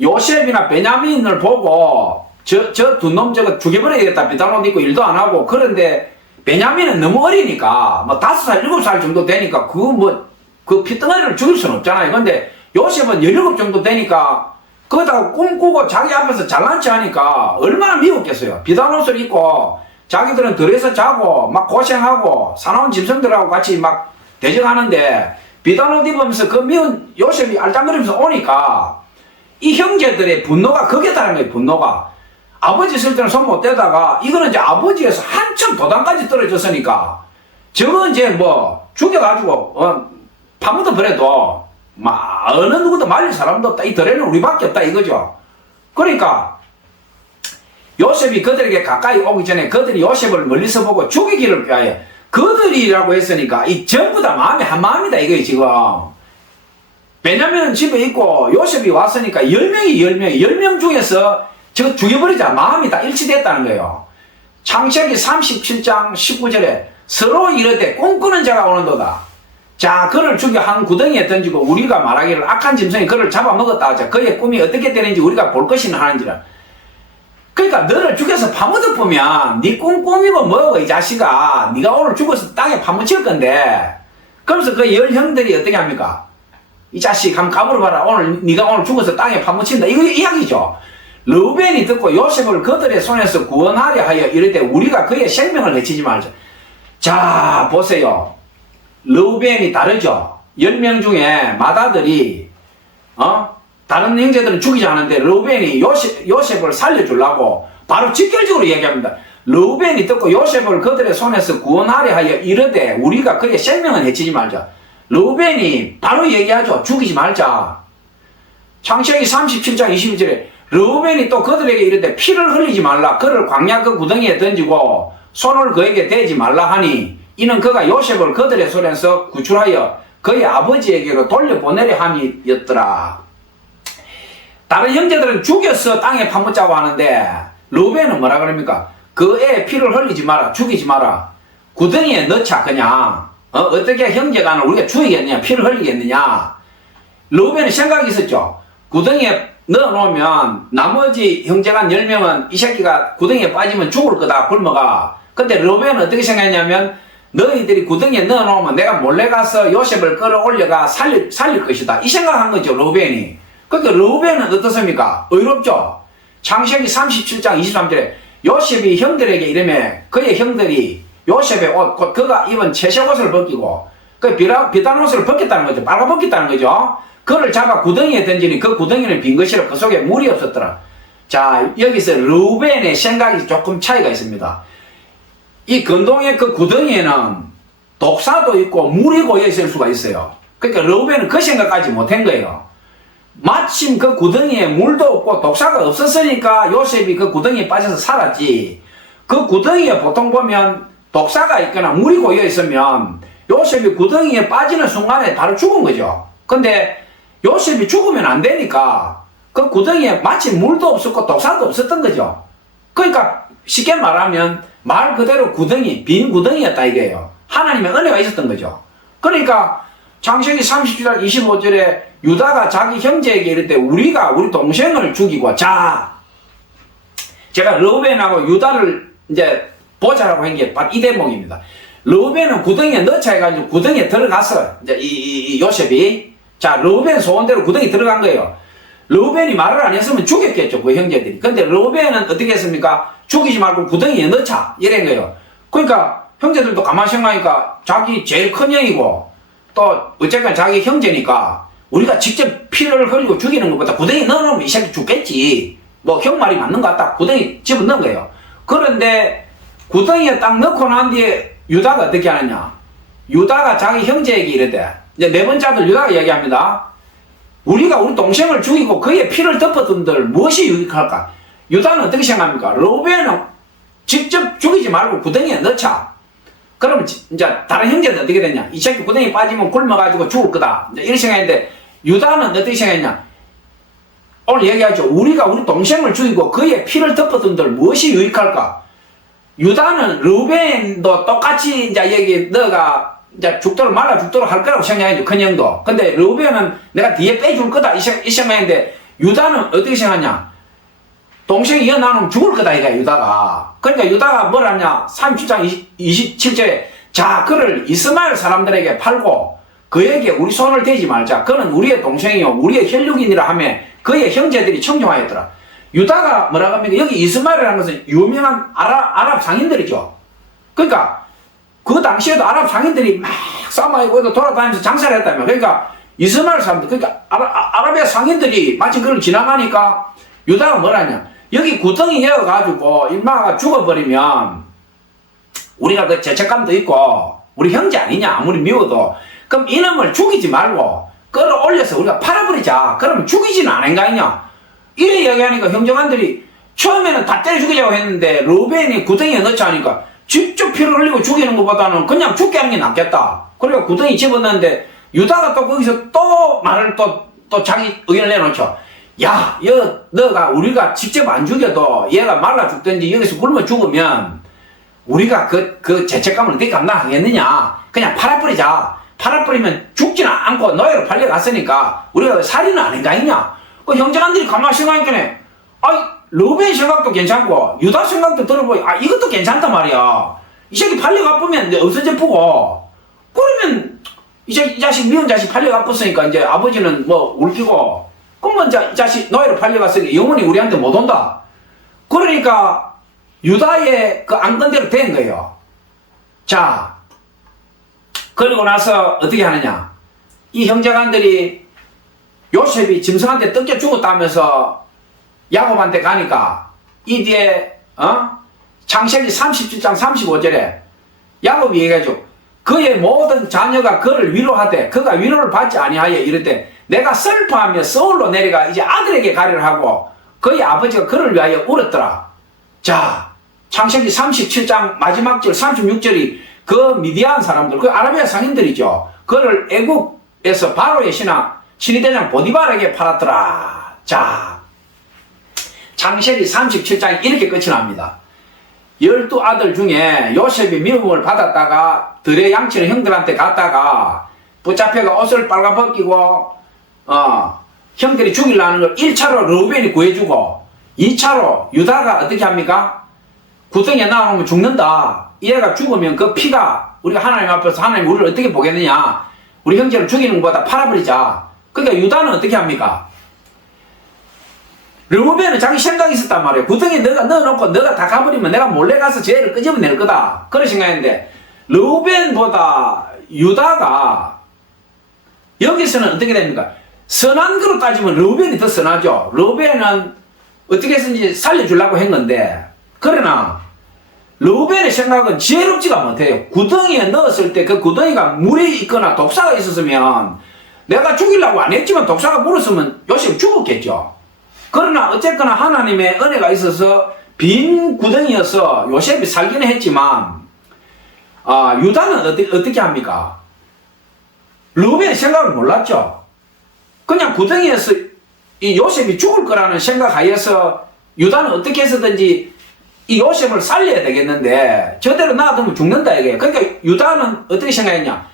요셉이나 베냐민을 보고 저 두 놈 저거 죽여버려야겠다. 비단옷 입고 일도 안 하고. 그런데 베냐민은 너무 어리니까 뭐 5살 7살 정도 되니까 그 피덩어리를 죽일 수는 없잖아요. 근데 요셉은 17 정도 되니까 그거다가 꿈꾸고 자기 앞에서 잘난 체 하니까 얼마나 미웠겠어요. 비단옷을 입고 자기들은 들에서 자고 막 고생하고 사나운 짐승들하고 같이 막 대적하는데 비단옷 입으면서 그 미운 요셉이 알짱거리면서 오니까 이 형제들의 분노가 거기에 달한 거예요. 분노가 아버지 있을 때는 손 못 대다가 이거는 이제 아버지에서 한참 도단까지 떨어졌으니까 저거 이제 뭐 죽여가지고 파묻어 버려도 막 어느 누구도 말릴 사람도 없다. 이 들에는 우리밖에 없다 이거죠. 그러니까 요셉이 그들에게 가까이 오기 전에 그들이 요셉을 멀리서 보고 죽이기를 꾀하여 그들이라고 했으니까 이 전부 다 마음이 한 마음이다 이거예요. 지금 베냐민은 집에 있고 요셉이 왔으니까 10명이 10명 중에서 저거 죽여버리자. 마음이 다 일치됐다는 거예요. 창세기 37장 19절에 서로 이르되 꿈꾸는 자가 오는도다. 자, 그를 죽여 한 구덩이에 던지고 우리가 말하기를 악한 짐승이 그를 잡아먹었다 하자. 그의 꿈이 어떻게 되는지 우리가 볼 것이나 하는지라. 그러니까 너를 죽여서 파묻어 보면 네 꿈 꾸미고 뭐고 이 자식아. 네가 오늘 죽어서 땅에 파묻힐 건데. 그러면서 그 열 형들이 어떻게 합니까? 이 자식 한번 가물어봐라. 네가 오늘 죽어서 땅에 파묻힌다. 이거 이야기죠. 르우벤이 듣고 요셉을 그들의 손에서 구원하려 하여 이르되 우리가 그의 생명을 해치지 말자. 자, 보세요. 르우벤이 다르죠. 10명 중에 맏아들이 다른 형제들은 죽이지 않은데 르우벤이 요셉을 살려주려고 바로 직결적으로 얘기합니다. 르우벤이 듣고 요셉을 그들의 손에서 구원하려 하여 이르되 우리가 그의 생명을 해치지 말자. 르우벤이 바로 얘기하죠. 죽이지 말자. 창세기 37장 22절에 르우벤이 또 그들에게 이르되 피를 흘리지 말라. 그를 광야 그 구덩이에 던지고 손을 그에게 대지 말라 하니 이는 그가 요셉을 그들의 손에서 구출하여 그의 아버지에게로 돌려보내려 함이었더라. 다른 형제들은 죽여서 땅에 파묻자고 하는데 르우벤은 뭐라 그럽니까? 그 애 피를 흘리지 마라. 죽이지 마라. 구덩이에 넣자 그냥. 어떻게 형제간을 우리가 죽이겠느냐. 피를 흘리겠느냐. 르우벤은 생각이 있었죠. 구덩이에 넣어놓으면 나머지 형제간 10명은 이 새끼가 구덩이에 빠지면 죽을 거다. 굶어가. 근데 르우벤은 어떻게 생각했냐면 너희들이 구덩이에 넣어놓으면 내가 몰래 가서 요셉을 끌어올려가 살릴 것이다. 이 생각한 거죠. 르우벤이. 그러니까 르우벤은 어떻습니까? 의롭죠. 창세기 37장 23절에 요셉이 형들에게 이르매 그의 형들이 요셉의 옷, 곧 그가 입은 채색 옷을 벗기고 그 비단 옷을 벗겼다는 거죠. 빨아벗겼다는 거죠. 그를 잡아 구덩이에 던지니 그 구덩이는 빈 것이라 그 속에 물이 없었더라. 자, 여기서 르우벤의 생각이 조금 차이가 있습니다. 이 근동의 그 구덩이에는 독사도 있고 물이 고여 있을 수가 있어요. 그러니까 르우벤은 그 생각까지 못한 거예요. 마침 그 구덩이에 물도 없고 독사가 없었으니까 요셉이 그 구덩이에 빠져서 살았지. 그 구덩이에 보통 보면 독사가 있거나 물이 고여 있으면 요셉이 구덩이에 빠지는 순간에 바로 죽은 거죠. 근데 요셉이 죽으면 안 되니까 그 구덩이에 마침 물도 없었고 독사도 없었던 거죠. 그러니까 쉽게 말하면 말 그대로 구덩이, 빈 구덩이였다 이게요. 하나님의 은혜가 있었던 거죠. 그러니까 창세기 30장 25절에 유다가 자기 형제에게 이럴 때 우리가 우리 동생을 죽이고 자, 제가 르우벤하고 유다를 이제 보자라고 한 게 바로 이 대목입니다. 르우벤은 구덩이에 넣자 해가지고 구덩이에 들어갔어. 이제 이 요셉이. 자, 르우벤 소원대로 구덩이에 들어간 거예요. 르우벤이 말을 안 했으면 죽였겠죠, 그 형제들이. 근데 르우벤은 어떻게 했습니까? 죽이지 말고 구덩이에 넣자. 이런 거예요. 그러니까 형제들도 가만히 생각하니까 자기 제일 큰 형이고 또 어쨌든 자기 형제니까 우리가 직접 피를 흘리고 죽이는 것보다 구덩이에 넣어놓으면 이 새끼 죽겠지. 뭐 형 말이 맞는 것 같다. 구덩이 집어넣은 거예요. 그런데 구덩이에 딱 넣고 난 뒤에 유다가 어떻게 하느냐. 유다가 자기 형제에게 이르되 이제 네 번째 아들 유다가 얘기합니다. 우리가 우리 동생을 죽이고 그의 피를 덮어둔들 무엇이 유익할까? 유다는 어떻게 생각합니까? 르우벤은 직접 죽이지 말고 구덩이에 넣자. 그러면 이제 다른 형제는 어떻게 됐냐? 이 새끼 구덩이에 빠지면 굶어가지고 죽을 거다. 이제 이런 생각인데 유다는 어떻게 생각했냐? 오늘 얘기하죠. 우리가 우리 동생을 죽이고 그의 피를 덮어둔들 무엇이 유익할까? 유다는 르우벤도 똑같이 이제 너가 이제 죽도록 말아 죽도록 할 거라고 생각했죠. 큰 형도. 근데 르우벤은 내가 뒤에 빼줄 거다 이 생각했는데 유다는 어떻게 생각하냐? 동생이 이어나오면 죽을 거다 이거야 유다가. 그러니까 유다가 뭘 하냐? 37장 27절에 자 그를 이스마엘 사람들에게 팔고 그에게 우리 손을 대지 말자. 그는 우리의 동생이요 우리의 혈육이니라 하며 그의 형제들이 청종하였더라. 유다가 뭐라고 합니까? 여기 이스마엘이라는 것은 유명한 아랍 상인들이죠. 그러니까 그 당시에도 아랍 상인들이 막 싸움하고 돌아다니면서 장사를 했다며. 그러니까 이스마엘 사람들, 그러니까 아랍의 상인들이 마침 그걸 지나가니까 유다가 뭐라냐? 여기 구덩이 열어가지고 인마가 죽어버리면 우리가 그 죄책감도 있고 우리 형제 아니냐 아무리 미워도 그럼 이놈을 죽이지 말고 끌어올려서 우리가 팔아버리자. 그러면 죽이지는 않은 거 아니냐? 이래 이야기하니까 형제간들이 처음에는 다 때려 죽이자고 했는데 르우벤이 구덩이에 넣자 하니까 직접 피를 흘리고 죽이는 것보다는 그냥 죽게 하는 게 낫겠다. 그리고 구덩이 집어넣는데 유다가 또 거기서 또 말을 또 자기 의견을 내놓죠. 야, 너가 우리가 직접 안 죽여도 얘가 말라 죽든지 여기서 굶어 죽으면 우리가 그 죄책감을 어떻게 감당하겠느냐. 그냥 팔아버리자. 팔아버리면 죽지는 않고 노예로 팔려갔으니까 우리가 살인은 아닌가 했냐. 그 형제간들이 가만히 생각하니까 아이 르벤 생각도 괜찮고 유다 생각도 들어보니 이것도 괜찮단 말이야. 이 새끼 팔려가보면 없어져 보고 그러면 이 자식 미운 자식 팔려갔으니까 이제 아버지는 뭐 울기고 그러면 이 자식 노예로 팔려갔으니까 영원히 우리한테 못 온다. 그러니까 유다의 그 안건대로 된 거예요. 자, 그리고 나서 어떻게 하느냐. 이 형제간들이 요셉이 짐승한테 뜯겨 죽었다면서 야곱한테 가니까 이 뒤에 창세기 37장 35절에 야곱이 얘기하죠. 그의 모든 자녀가 그를 위로하되 그가 위로를 받지 아니하여 이르되 내가 슬퍼하며 서울로 내려가 이제 아들에게 가리라 하고 그의 아버지가 그를 위하여 울었더라. 자, 창세기 37장 마지막 절 36절이 그 미디안 사람들, 그 아라비아 상인들이죠. 그를 애국에서 바로의 신하대장 보디발에게 팔았더라. 자, 창세기 37장이 이렇게 끝이 납니다. 12아들 중에 요셉이 미움을 받았다가 들에 양치는 형들한테 갔다가 붙잡혀가 옷을 빨아벗기고 형들이 죽이려는 걸 1차로 르우벤이 구해주고 2차로 유다가 어떻게 합니까? 구덩이에 나오면 죽는다. 얘가 죽으면 그 피가 우리가 하나님 앞에서 하나님 우리를 어떻게 보겠느냐. 우리 형제를 죽이는 것보다 팔아버리자. 그러니까 유다는 어떻게 합니까? 르우벤은 자기 생각이 있었단 말이에요. 구덩이에 너가 넣어놓고 너가 다 가버리면 내가 몰래 가서 쟤를 끄집어낼 거다. 그런 생각인데 르우벤보다 유다가 여기서는 어떻게 됩니까? 선한 거로 따지면 르우벤이 더 선하죠. 르우벤은 어떻게 해서든지 살려주려고 한 건데 그러나 르우벤의 생각은 지혜롭지가 못해요. 구덩이에 넣었을 때 그 구덩이가 물이 있거나 독사가 있었으면 내가 죽이려고 안 했지만 독사가 물었으면 요셉이 죽었겠죠. 그러나 어쨌거나 하나님의 은혜가 있어서 빈 구덩이여서 요셉이 살기는 했지만 유다는 어떻게 합니까? 르우벤의 생각을 몰랐죠. 그냥 구덩이에서 이 요셉이 죽을 거라는 생각하에서 유다는 어떻게 해서든지 이 요셉을 살려야 되겠는데 저대로 놔두면 죽는다 이게. 그러니까 유다는 어떻게 생각했냐.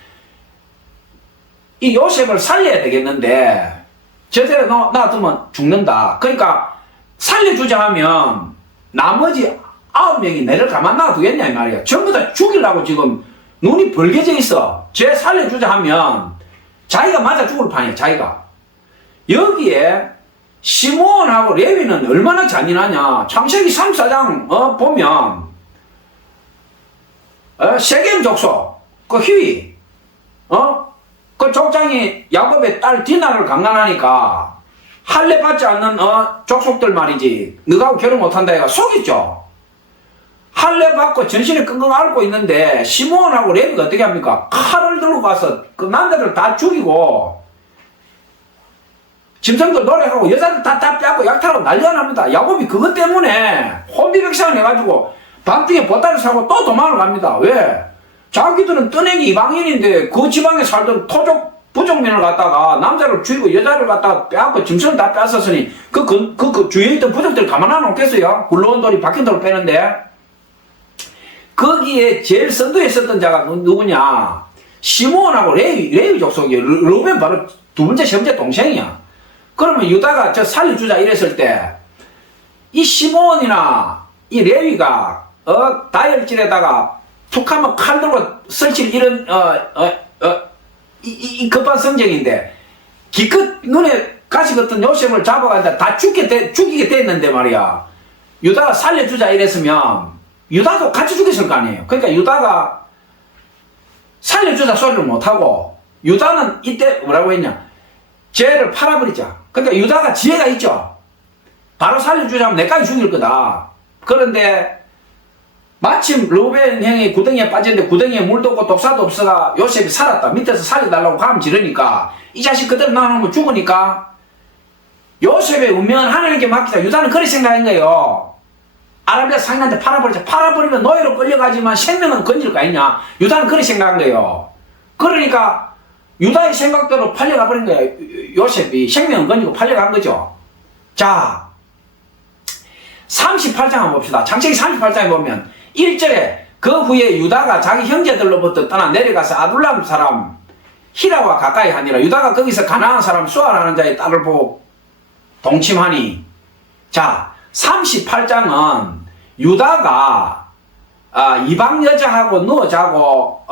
이 요셉을 살려야 되겠는데 저대로 놔두면 죽는다. 그러니까 살려주자 하면 나머지 9명이 내를 가만 놔두겠냐 이 말이야. 전부 다 죽이려고 지금 눈이 벌게져 있어. 쟤 살려주자 하면 자기가 맞아 죽을 판이야. 자기가. 여기에 시므온하고 레위는 얼마나 잔인하냐. 창세기 34장 보면 세겜 족속 그 히위 그 족장이 야곱의 딸 디나를 강간하니까 할례 받지 않는 족속들 말이지 너하고 결혼 못한다 해가 속이죠. 할례 받고 전신에 끙끙 앓고 있는데 시므온하고 레위가 어떻게 합니까? 칼을 들고 가서 그 남자들 다 죽이고 짐승들 노래하고 여자들 다 빼앗고 약탈하고 난리가 납니다. 야곱이 그것 때문에 혼비백산을 해가지고 밤중에 보따리 사고 또 도망을 갑니다. 왜? 자기들은 떠내기 이방인인데 그 지방에 살던 토족 부족민을 갖다가 남자를 죽이고 여자를 갖다가 빼앗고 짐승을 다 빼앗았으니 그 주위에 있던 부족들 가만 안 놓겠어요? 굴러온 돌이 박힌 돌을 빼는데 거기에 제일 선두에 있었던 자가 누구냐? 시므온하고 레위 족속이에요. 르우벤 바로 두 번째 형제 동생이야. 그러면 유다가 저 살려주자 이랬을 때 이 시므온이나 이 레위가 다혈질에다가 툭하면 칼 들고 설칠 이런 이 급한 성정인데 기껏 눈에 가시 같은 요셉을 잡아간다 다 죽이게 됐는데 말이야. 유다가 살려주자 이랬으면 유다도 같이 죽였을 거 아니에요. 그러니까 유다가 살려주자 소리를 못하고 유다는 이때 뭐라고 했냐. 쟤를 팔아버리자. 그러니까 유다가 지혜가 있죠. 바로 살려주자면 내까지 죽일 거다. 그런데 마침 르우벤 형이 구덩이에 빠졌는데 구덩이에 물도 없고 독사도 없어가 요셉이 살았다. 밑에서 살려달라고 감 지르니까 이 자식 그대로 나오면 죽으니까 요셉의 운명은 하나님께 맡기자. 유다는 그렇게 생각한 거예요. 아라비아 상인한테 팔아버리자. 팔아버리면 노예로 끌려가지만 생명은 건질 거 아니냐. 유다는 그렇게 생각한 거예요. 그러니까 유다의 생각대로 팔려가 버린 거야. 요셉이 생명은 건지고 팔려간 거죠. 자, 38장 한번 봅시다. 창세기 38장에 보면 1절에 그 후에 유다가 자기 형제들로부터 떠나 내려가서 아둘람 사람 히라와 가까이 하니라. 유다가 거기서 가나안 사람 수아라는 자의 딸을 보고 동침하니. 자, 38장은 유다가 이방 여자하고 누워 자고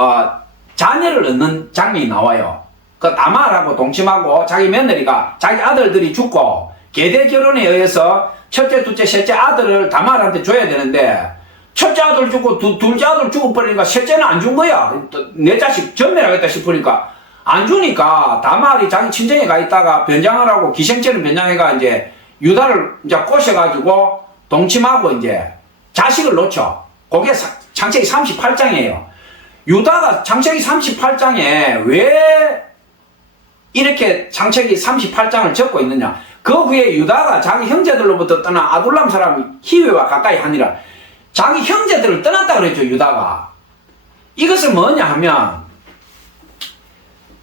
자녀를 얻는 장면이 나와요. 그 다말하고 동침하고 자기 며느리가 자기 아들들이 죽고 계대 결혼에 의해서 첫째, 둘째, 셋째 아들을 다말한테 줘야 되는데 첫째 아들 죽고 둘째 아들 죽어버리니까 셋째는 안 준 거야. 내 자식 전멸하겠다 싶으니까 안 주니까 다말이 자기 친정에 가 있다가 변장을 하고 기생체는 변장해가 이제 유다를 이제 꼬셔가지고 동침하고 이제 자식을 놓쳐. 그게 창세기 38장이에요. 유다가 창세기 38장에 왜 이렇게 창세기 38장을 적고 있느냐. 그 후에 유다가 자기 형제들로부터 떠나 아둘람 사람 히웨와 가까이 하니라. 자기 형제들을 떠났다 그랬죠, 유다가. 이것은 뭐냐 하면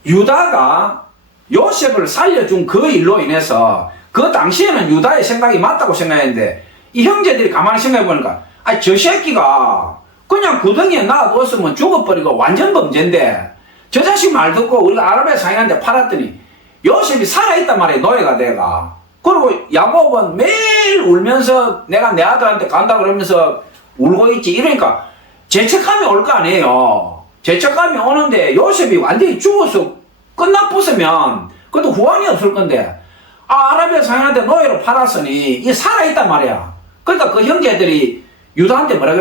유다가 요셉을 살려준 그 일로 인해서 그 당시에는 유다의 생각이 맞다고 생각했는데 이 형제들이 가만히 생각해보니까 저 새끼가 그냥 구덩이에 놔뒀으면 죽어버리고 완전 범죄인데 저 자식 말 듣고 우리가 아라비아 상인한테 팔았더니 요셉이 살아있단 말이에요, 노예가 돼가. 그리고 야곱은 매일 울면서 내가 내 아들한테 간다 그러면서 울고 있지. 이러니까 죄책감이 올 거 아니에요. 죄책감이 오는데 요셉이 완전히 죽어서 끝나부수면 그것도 후환이 없을 건데 아라비아 상인한테 노예로 팔았으니 이게 살아있단 말이야. 그러니까 그 형제들이 유다한테 뭐라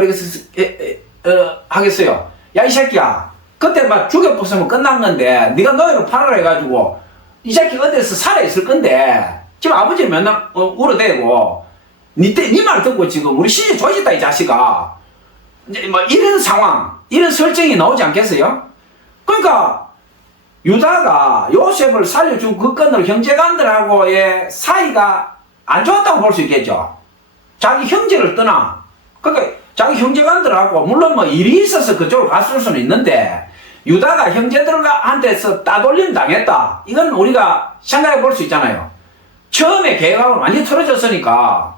하겠어요? 야, 이 새끼야, 그때 막 죽여부수면 끝난 건데 네가 노예로 팔아라 해가지고 이 새끼 어디서 살아있을 건데 지금 아버지는 맨날 울어대고 네 말 듣고 지금 우리 시집 조졌다 이 자식아. 이제 뭐 이런 상황, 이런 설정이 나오지 않겠어요? 그러니까 유다가 요셉을 살려준 그 건으로 형제간들하고의 사이가 안 좋았다고 볼 수 있겠죠. 자기 형제를 떠나. 그러니까 자기 형제간들하고 물론 뭐 일이 있어서 그쪽으로 갔을 수는 있는데 유다가 형제들한테서 따돌림 당했다. 이건 우리가 생각해 볼 수 있잖아요. 처음에 계획하고는 완전히 틀어졌으니까.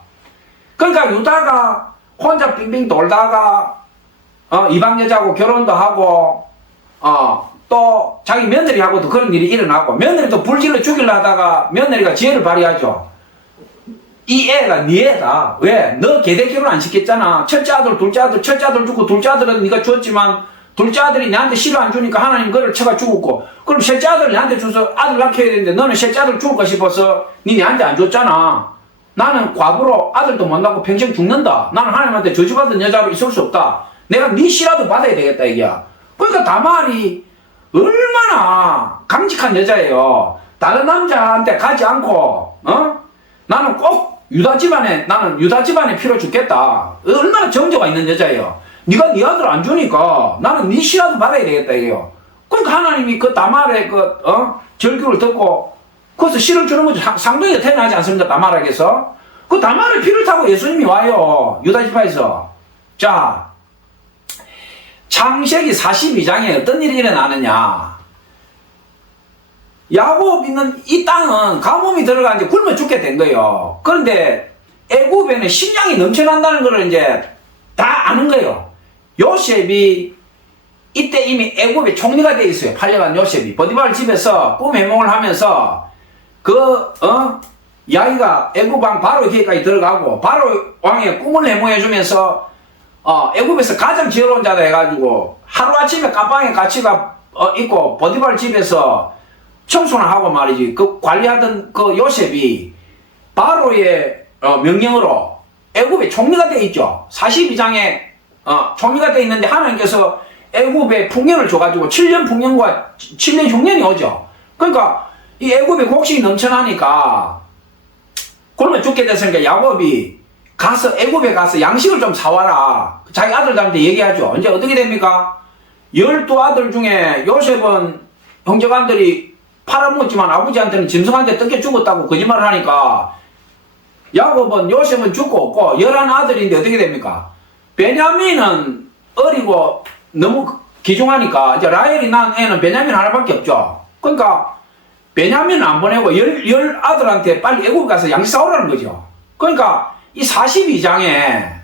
그러니까 유다가 혼자 빙빙 돌다가 이방 여자하고 결혼도 하고 또 자기 며느리하고도 그런 일이 일어나고 며느리도 불질러 죽이려 하다가 며느리가 지혜를 발휘하죠. 이 애가 네 애다. 왜? 너 계대 결혼 안 시켰잖아. 첫째 아들, 둘째 아들, 첫째 아들 죽고 둘째 아들은 네가 줬지만 둘째 아들이 나한테 씨를 안 주니까 하나님 그를 쳐가 죽었고 그럼 셋째 아들을 나한테 줘서 아들 낳게 해야 되는데 너는 셋째 아들 죽을까 싶어서 니네한테 안 줬잖아. 나는 과부로 아들도 못 낳고 평생 죽는다. 나는 하나님한테 저주받은 여자로 있을 수 없다. 내가 네 씨라도 받아야 되겠다 이게야. 그러니까 다말이 얼마나 강직한 여자예요. 다른 남자한테 가지 않고 나는 꼭 유다 집안에 피로 죽겠다. 얼마나 정조가 있는 여자예요. 네가 네 아들 안 주니까 나는 네 씨라도 받아야 되겠다 이게요. 그러니까 하나님이 그 다말의 절규를 듣고 거기서 씨를 주는 거죠. 상둥이가 태어나지 않습니까? 다말에게서. 그 다말의 피를 타고 예수님이 와요. 유다 지파에서. 자, 창세기 42장에 어떤 일이 일어나느냐. 야곱 있는 이 땅은 가뭄이 들어가 이제 굶어 죽게 된 거예요. 그런데 애굽에는 식량이 넘쳐난다는 걸 이제 다 아는 거예요. 요셉이 이때 이미 애굽의 총리가 돼 있어요. 팔려간 요셉이 보디발 집에서 꿈 해몽을 하면서 야이가 애굽 왕 바로 기회까지 들어가고 바로 왕의 꿈을 해몽해 주면서 애굽에서 가장 지혜로운 자다 해가지고 하루아침에 깜빵에 같이 있고 보디발 집에서 청소를 하고 말이지. 그 관리하던 그 요셉이 바로의 명령으로 애굽의 총리가 돼 있죠. 42장에 총리가 돼 있는데 하나님께서 애굽에 풍년을 줘가지고 7년 풍년과 7년 흉년이 오죠. 그러니까 이 애굽에 곡식이 넘쳐나니까 굶어 죽게 됐으니까 야곱이 가서 애굽에 가서 양식을 좀 사와라. 자기 아들들한테 얘기하죠. 이제 어떻게 됩니까? 12아들 중에 요셉은 형제간들이 팔아먹었지만 아버지한테는 짐승한테 뜯겨 죽었다고 거짓말을 하니까 야곱은 요셉은 죽고 없고 11아들인데 어떻게 됩니까? 베냐민은 어리고 너무 귀중하니까 이제 라헬이 낳은 애는 베냐민 하나밖에 없죠. 그러니까 베냐민은 안 보내고 열 아들한테 빨리 애굽 가서 양식 사오라는 거죠. 그러니까 이 42장에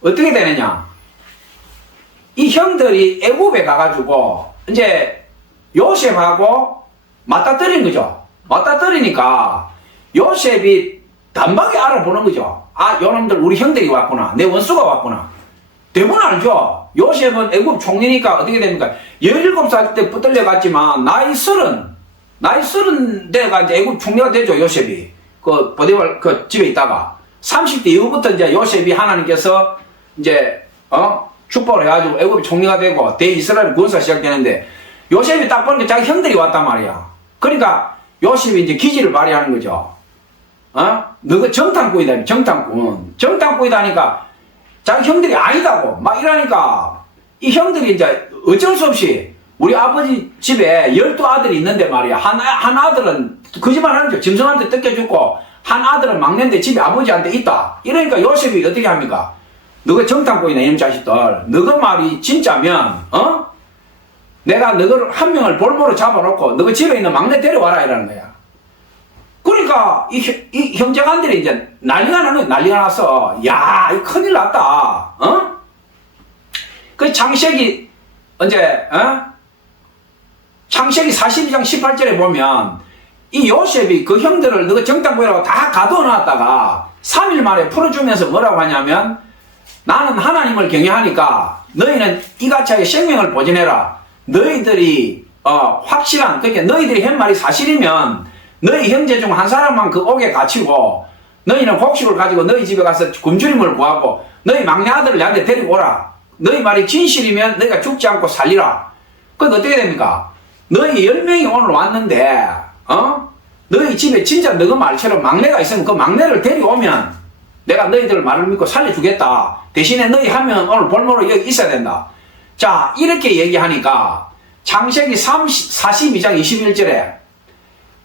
어떻게 되느냐, 이 형들이 애굽에 가가지고 이제 요셉하고 맞닥뜨리는 거죠. 맞닥뜨리니까 요셉이 단박에 알아보는 거죠. 아, 요놈들 우리 형들이 왔구나, 내 원수가 왔구나. 대부분 알죠. 요셉은 애굽 총리니까 어떻게 됩니까? 17살 때 붙들려 갔지만 나이 30 대가 이제 애굽 총리가 되죠. 요셉이 그 보디발 그 집에 있다가 30대 이후부터 이제 요셉이 하나님께서 이제 축복을 해가지고 애굽 총리가 되고 대이스라엘 군사 시작되는데, 요셉이 딱 보니까 자기 형들이 왔단 말이야. 그러니까 요셉이 이제 기지를 발휘하는 거죠. 너가 정탐꾼이다. 정탐꾼이다 하니까 자기 형들이 아니다고 막 이러니까 이 형들이 이제 어쩔 수 없이 우리 아버지 집에 12아들이 있는데 말이야. 한 아들은 거짓말 하는 거죠. 짐승한테 뜯겨 죽고 한 아들은 막내인데 집에 아버지한테 있다. 이러니까 요셉이 어떻게 합니까? 너가 정탐꾼이네 이놈 자식들. 너가 말이 진짜면 내가 너를 한 명을 볼모로 잡아놓고 너가 집에 있는 막내 데려와라 이라는 거야. 그러니까 이 형제간들이 이제 난리가 나는 거야. 난리가 났어. 야, 이 큰일 났다. 그 창세기 이제 창세기 42장 18절에 보면 이 요셉이 그 형들을 너가 정탐꾼이라고 다 가둬놨다가 3일 만에 풀어주면서 뭐라고 하냐면, 나는 하나님을 경외하니까 너희는 이같이 생명을 보존해라. 너희들이 확실한, 그러니까 너희들이 한 말이 사실이면 너희 형제 중 한 사람만 그 옥에 갇히고 너희는 곡식을 가지고 너희 집에 가서 굶주림을 구하고 너희 막내 아들을 나한테 데리고 오라. 너희 말이 진실이면 너희가 죽지 않고 살리라. 그건 어떻게 됩니까? 너희 10명이 오늘 왔는데 너희 집에 진짜 너희 말처럼 막내가 있으면 그 막내를 데려오면 내가 너희들 말을 믿고 살려주겠다. 대신에 너희 한 명은 오늘 볼모로 여기 있어야 된다. 자, 이렇게 얘기하니까 창세기 42장 21절에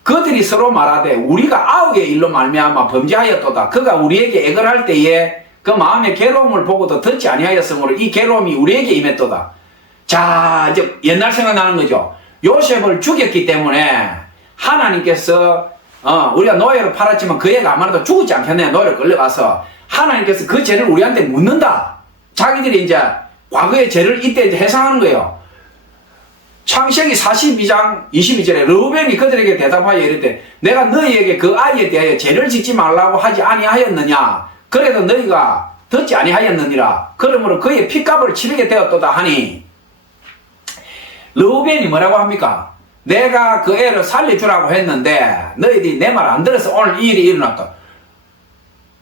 그들이 서로 말하되 우리가 아우의 일로 말미암아 범죄하였도다. 그가 우리에게 애걸할 때에 그 마음의 괴로움을 보고도 듣지 아니하였으므로 이 괴로움이 우리에게 임했도다. 자, 이제 옛날 생각나는 거죠. 요셉을 죽였기 때문에 하나님께서 우리가 노예로 팔았지만 그 애가 아마도 죽지 않겠네. 노예로 끌려가서 하나님께서 그 죄를 우리한테 묻는다. 자기들이 이제 과거의 죄를 이때 이제 해상하는 거예요. 창세기 42장 22절에 르우벤이 그들에게 대답하여 이르되 내가 너희에게 그 아이에 대하여 죄를 짓지 말라고 하지 아니하였느냐. 그래도 너희가 듣지 아니하였느니라. 그러므로 그의 핏값을 치르게 되었도다 하니, 르우벤이 뭐라고 합니까? 내가 그 애를 살려주라고 했는데 너희들이 내 말 안 들어서 오늘 이 일이 일어났다.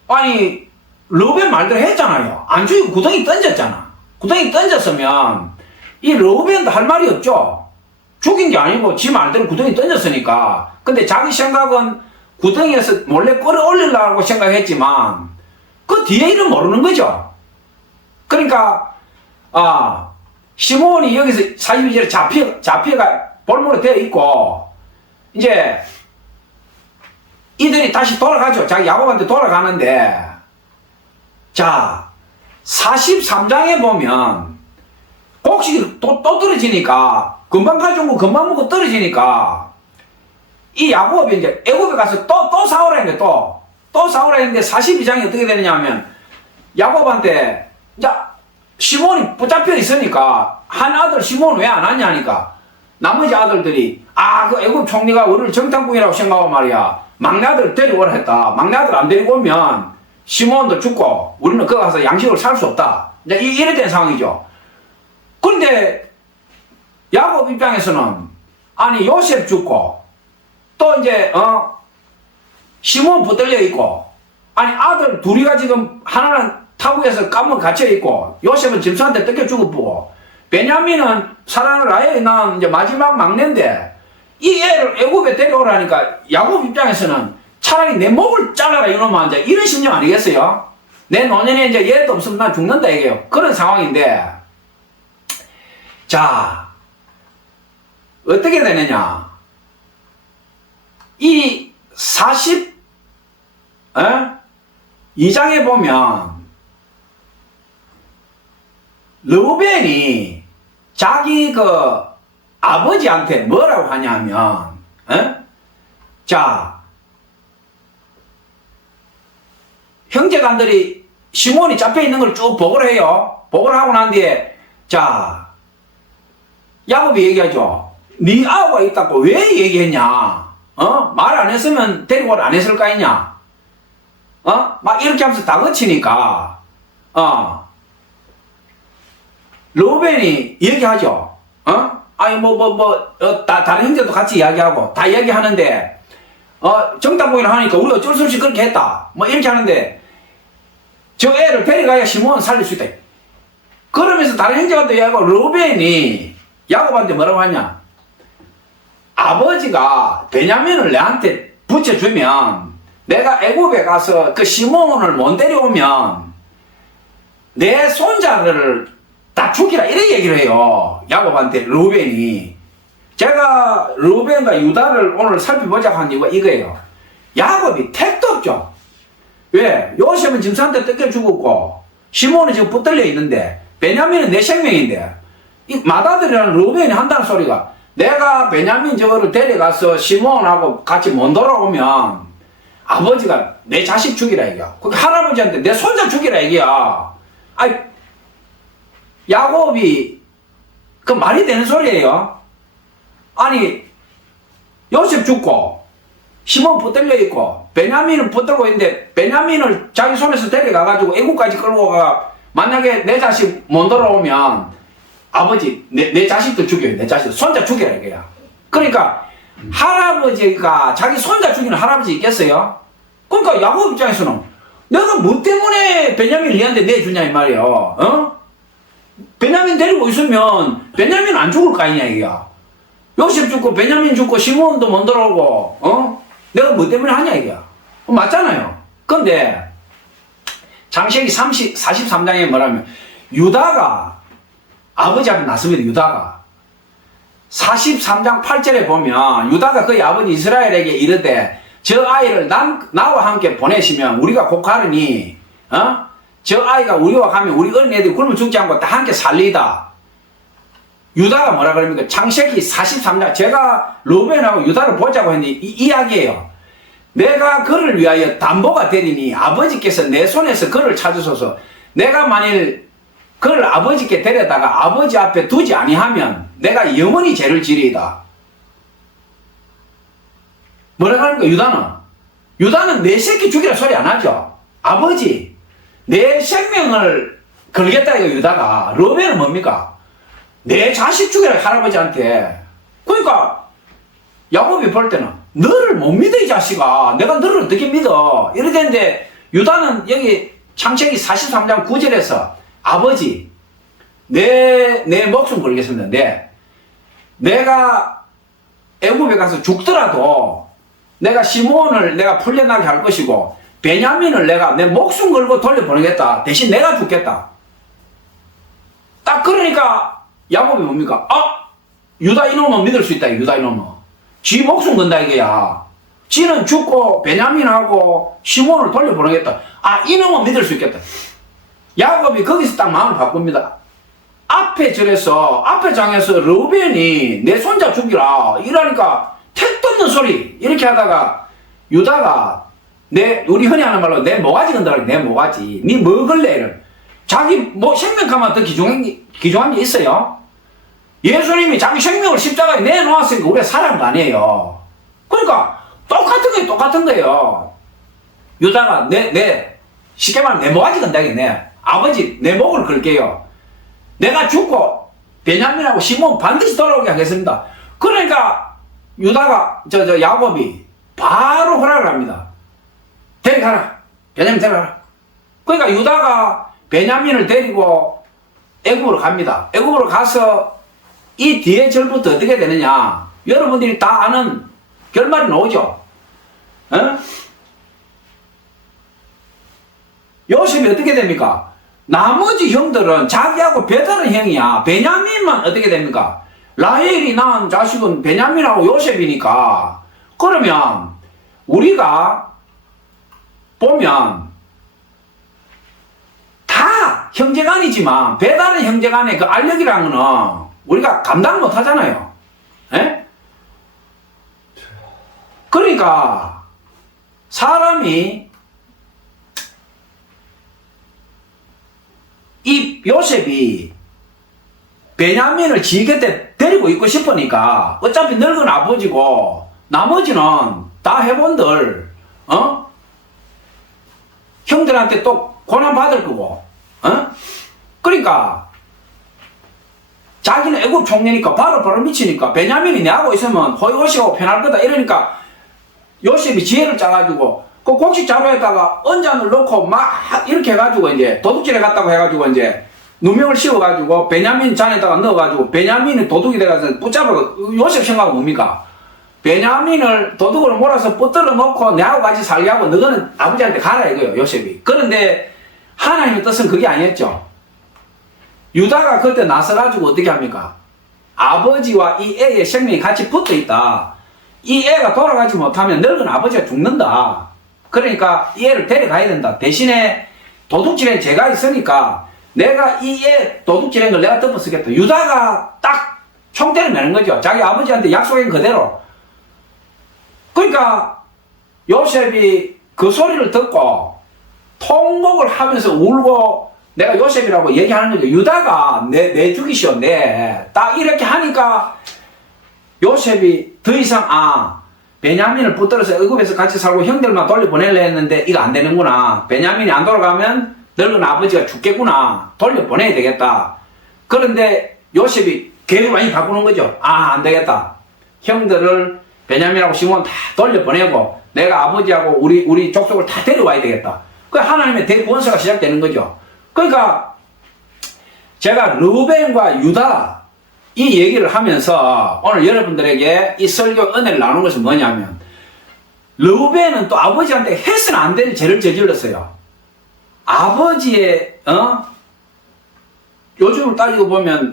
아니, 르우벤 말대로 했잖아요. 안 죽이고 구덩이 던졌잖아. 구덩이 던졌으면 이 르우벤도 할 말이 없죠. 죽인 게 아니고 지 말대로 구덩이 던졌으니까. 근데 자기 생각은 구덩이에서 몰래 끌어올리려고 생각했지만 그 뒤에 일은 모르는 거죠. 그러니까 시몬이 여기서 42절에 잡혀가 볼모로 되어 있고 이제 이들이 다시 돌아가죠. 자기 야곱한테 돌아가는데, 자 43장에 보면 곡식이 또 떨어지니까 금방 가져온 거 금방 먹고 떨어지니까 이 야곱이 이제 애굽에 가서 또 사오라 했는데 또 사오라 했는데 42장이 어떻게 되느냐 하면 야곱한테 이제 시몬이 붙잡혀 있으니까 한 아들 시몬 왜 안 왔냐 하니까 나머지 아들들이 그 애굽 총리가 우리를 정탐꾼이라고 생각하고 말이야 막내 아들 데리고라 했다. 막내 아들 안 데리고 오면 시몬도 죽고 우리는 거기 가서 양식을 살 수 없다. 이제 이래 된 상황이죠. 그런데 야곱 입장에서는 아니 요셉 죽고 또 이제 시몬 붙들려 있고 아니 아들 둘이가 지금 하나는 타국에서 감옥에 갇혀 있고 요셉은 짐승한테 뜯겨 죽어보고 베냐민은 사랑을 라헬이 낳은 이제 마지막 막내인데 이 애를 애굽에 데려오라니까 야곱 입장에서는 차라리 내 목을 잘라라 이놈아 이제 이런 심정 아니겠어요? 내 노년에 이제 얘도 없으면 난 죽는다 이게요. 그런 상황인데, 자 어떻게 되느냐? 이 42장에 보면 르우벤이 자기 그 아버지한테 뭐라고 하냐면, 자, 형제간들이 시몬이 잡혀 있는 걸 쭉 보고를 해요. 보고를 하고 난 뒤에, 자, 야곱이 얘기하죠. 네 아우가 있다고 왜 얘기했냐? 말 안 했으면 데리고 안 했을 거 아니냐? 막 이렇게 하면서 다그치니까, 로벤이 얘기하죠. 아니, 다른 형제도 같이 이야기하고, 다 이야기하는데, 정당공인을 하니까 우리 어쩔 수 없이 그렇게 했다. 뭐 이렇게 하는데, 저 애를 데려가야 시몬은 살릴 수 있다. 그러면서 다른 형제가 또 이야기하고, 로벤이 야곱한테 뭐라고 하냐? 아버지가 베냐민을 내한테 붙여주면, 내가 애굽에 가서 그 시몬을 못 데려오면, 내 손자를 다 죽이라 이렇게 얘기를 해요. 야곱한테 루벤이. 제가 루벤과 유다를 오늘 살펴보자고 한 이유가 이거예요. 야곱이 택도 없죠. 왜? 요셉은 짐승한테 뜯겨 죽었고 시몬은 지금 붙들려 있는데 베냐민은 내 생명인데 이 맏아들이라는 루벤이 한다는 소리가 내가 베냐민 저거를 데려가서 시몬하고 같이 못 돌아오면 아버지가 내 자식 죽이라 얘기야. 그 할아버지한테 내 손자 죽이라 얘기야. 아이, 야곱이 그 말이 되는 소리예요. 아니 요셉 죽고 시몬 붙들려 있고 베냐민은 붙들고 있는데 베냐민을 자기 손에서 데려가가지고 애국까지 끌고 가 만약에 내 자식 못 돌아오면 아버지 내 자식도 죽여요. 내 자식 손자 죽여라 이거야. 그러니까 할아버지가 자기 손자 죽이는 할아버지 있겠어요? 그러니까 야곱 입장에서는 내가 뭐 때문에 베냐민을 얘한테 내주냐 이 말이에요. 베냐민 데리고 있으면 베냐민 안 죽을 거 아니냐 이게야. 요셉 죽고 베냐민 죽고 시몬도 못 돌아오고 내가 뭐 때문에 하냐 이게야. 맞잖아요. 근데 창세기 43장에 뭐라면 유다가 아버지 앞에 났습니다. 유다가 43장 8절에 보면 유다가 그의 아버지 이스라엘에게 이르되 저 아이를 나와 함께 보내시면 우리가 곧 가르니 저 아이가 우리와 가면 우리 어린애들이 굶어 죽지 않고 다 함께 살리다. 유다가 뭐라 그럽니까? 창세기 43장 제가 로벤하고 유다를 보자고 했는데 이 이야기예요. 내가 그를 위하여 담보가 되리니 아버지께서 내 손에서 그를 찾으소서. 내가 만일 그를 아버지께 데려다가 아버지 앞에 두지 아니하면 내가 영원히 죄를 지리이다. 뭐라고 합니까? 유다는 내 새끼 죽이라 소리 안 하죠. 아버지 내 생명을 걸겠다 이거 유다가. 로벤은 뭡니까? 내 자식 죽이라 할아버지한테. 그러니까 야곱이 볼 때는 너를 못 믿어 이 자식아. 내가 너를 어떻게 믿어. 이렇게 되는데 유다는 여기 창세기 43장 9절에서 아버지 내 목숨 걸겠습니다. 내가 애굽에 가서 죽더라도 내가 시몬을 내가 풀려나게 할 것이고 베냐민을 내가 내 목숨 걸고 돌려보내겠다. 대신 내가 죽겠다. 딱 그러니까 야곱이 뭡니까? 유다 이놈은 믿을 수 있다. 유다 이놈은 지 목숨 건다 이게야. 지는 죽고 베냐민하고 시몬을 돌려보내겠다. 이놈은 믿을 수 있겠다. 야곱이 거기서 딱 마음을 바꿉니다. 앞에 장에서 르우벤이 내 손자 죽이라 이러니까 택도 없는 소리 이렇게 하다가 유다가 우리 흔히 하는 말로 내 모가지 건다 그래. 내 모가지 니 먹을래. 자기 생명감만 더 귀중한 게 있어요. 예수님이 자기 생명을 십자가에 내놓았으니까 우리가 사람 아니에요. 그러니까 똑같은 거예요. 유다가 쉽게 말하면 내 모가지 건다겠네. 아버지 내 목을 걸게요. 내가 죽고 베냐민하고 시몬 반드시 돌아오게 하겠습니다. 그러니까 유다가 야곱이 바로 허락을 합니다. 데려가라. 베냐민 데려가라. 그러니까 유다가 베냐민을 데리고 애굽으로 갑니다. 애굽으로 가서 이 뒤에 절부터 어떻게 되느냐. 여러분들이 다 아는 결말이 나오죠. 요셉이 어떻게 됩니까? 나머지 형들은 자기하고 배다른 형이야. 베냐민만 어떻게 됩니까? 라헬이 낳은 자식은 베냐민하고 요셉이니까. 그러면 우리가 보면 다 형제간이지만 배다른 형제간의 그 알력이라는 거는 우리가 감당 못 하잖아요. 그러니까 사람이 이 요셉이 베냐민을 지게 데리고 있고 싶으니까 어차피 늙은 아버지고 나머지는 다 해본들 형들한테 또 고난 받을 거고 그러니까 자기는 애국 총리니까 바로 미치니까 베냐민이 내하고 있으면 호의호식하고 편할 거다 이러니까 요셉이 지혜를 짜가지고 그 곡식 자루에다가 언잔을 넣고 막 이렇게 해가지고 이제 도둑질해 갔다고 해가지고 이제 누명을 씌워가지고 베냐민 잔에다가 넣어가지고 베냐민이 도둑이 돼가지고 붙잡아서 요셉 생각은 뭡니까? 베냐민을 도둑으로 몰아서 붙들어 놓고 내하고 같이 살게 하고 너는 아버지한테 가라 이거요 요셉이. 그런데 하나님의 뜻은 그게 아니었죠. 유다가 그때 나서가지고 어떻게 합니까? 아버지와 이 애의 생명이 같이 붙어 있다. 이 애가 돌아가지 못하면 늙은 아버지가 죽는다. 그러니까 이 애를 데려가야 된다. 대신에 도둑질에 제가 있으니까 내가 이 애 도둑질한 걸 내가 덮어쓰겠다. 유다가 딱 총대를 매는 거죠. 자기 아버지한테 약속한 그대로. 그러니까 요셉이 그 소리를 듣고 통곡을 하면서 울고 내가 요셉이라고 얘기하는 거죠. 유다가 내 죽이시오. 딱 이렇게 하니까 요셉이 더 이상 베냐민을 붙들어서 애굽에서 같이 살고 형들만 돌려보내려 했는데 이거 안 되는구나. 베냐민이 안 돌아가면 늙은 아버지가 죽겠구나. 돌려보내야 되겠다. 그런데 요셉이 계획을 많이 바꾸는 거죠. 안 되겠다. 형들을 베냐민하고 시몬 다 돌려보내고 내가 아버지하고 우리 족속을 다 데려와야 되겠다. 그 하나님의 대구원서가 시작되는 거죠. 그러니까 제가 르우벤과 유다 이 얘기를 하면서 오늘 여러분들에게 이 설교 은혜를 나누는 것은 뭐냐면 르우벤은 또 아버지한테 해서는 안 될 죄를 저질렀어요. 아버지의 요즘을 따지고 보면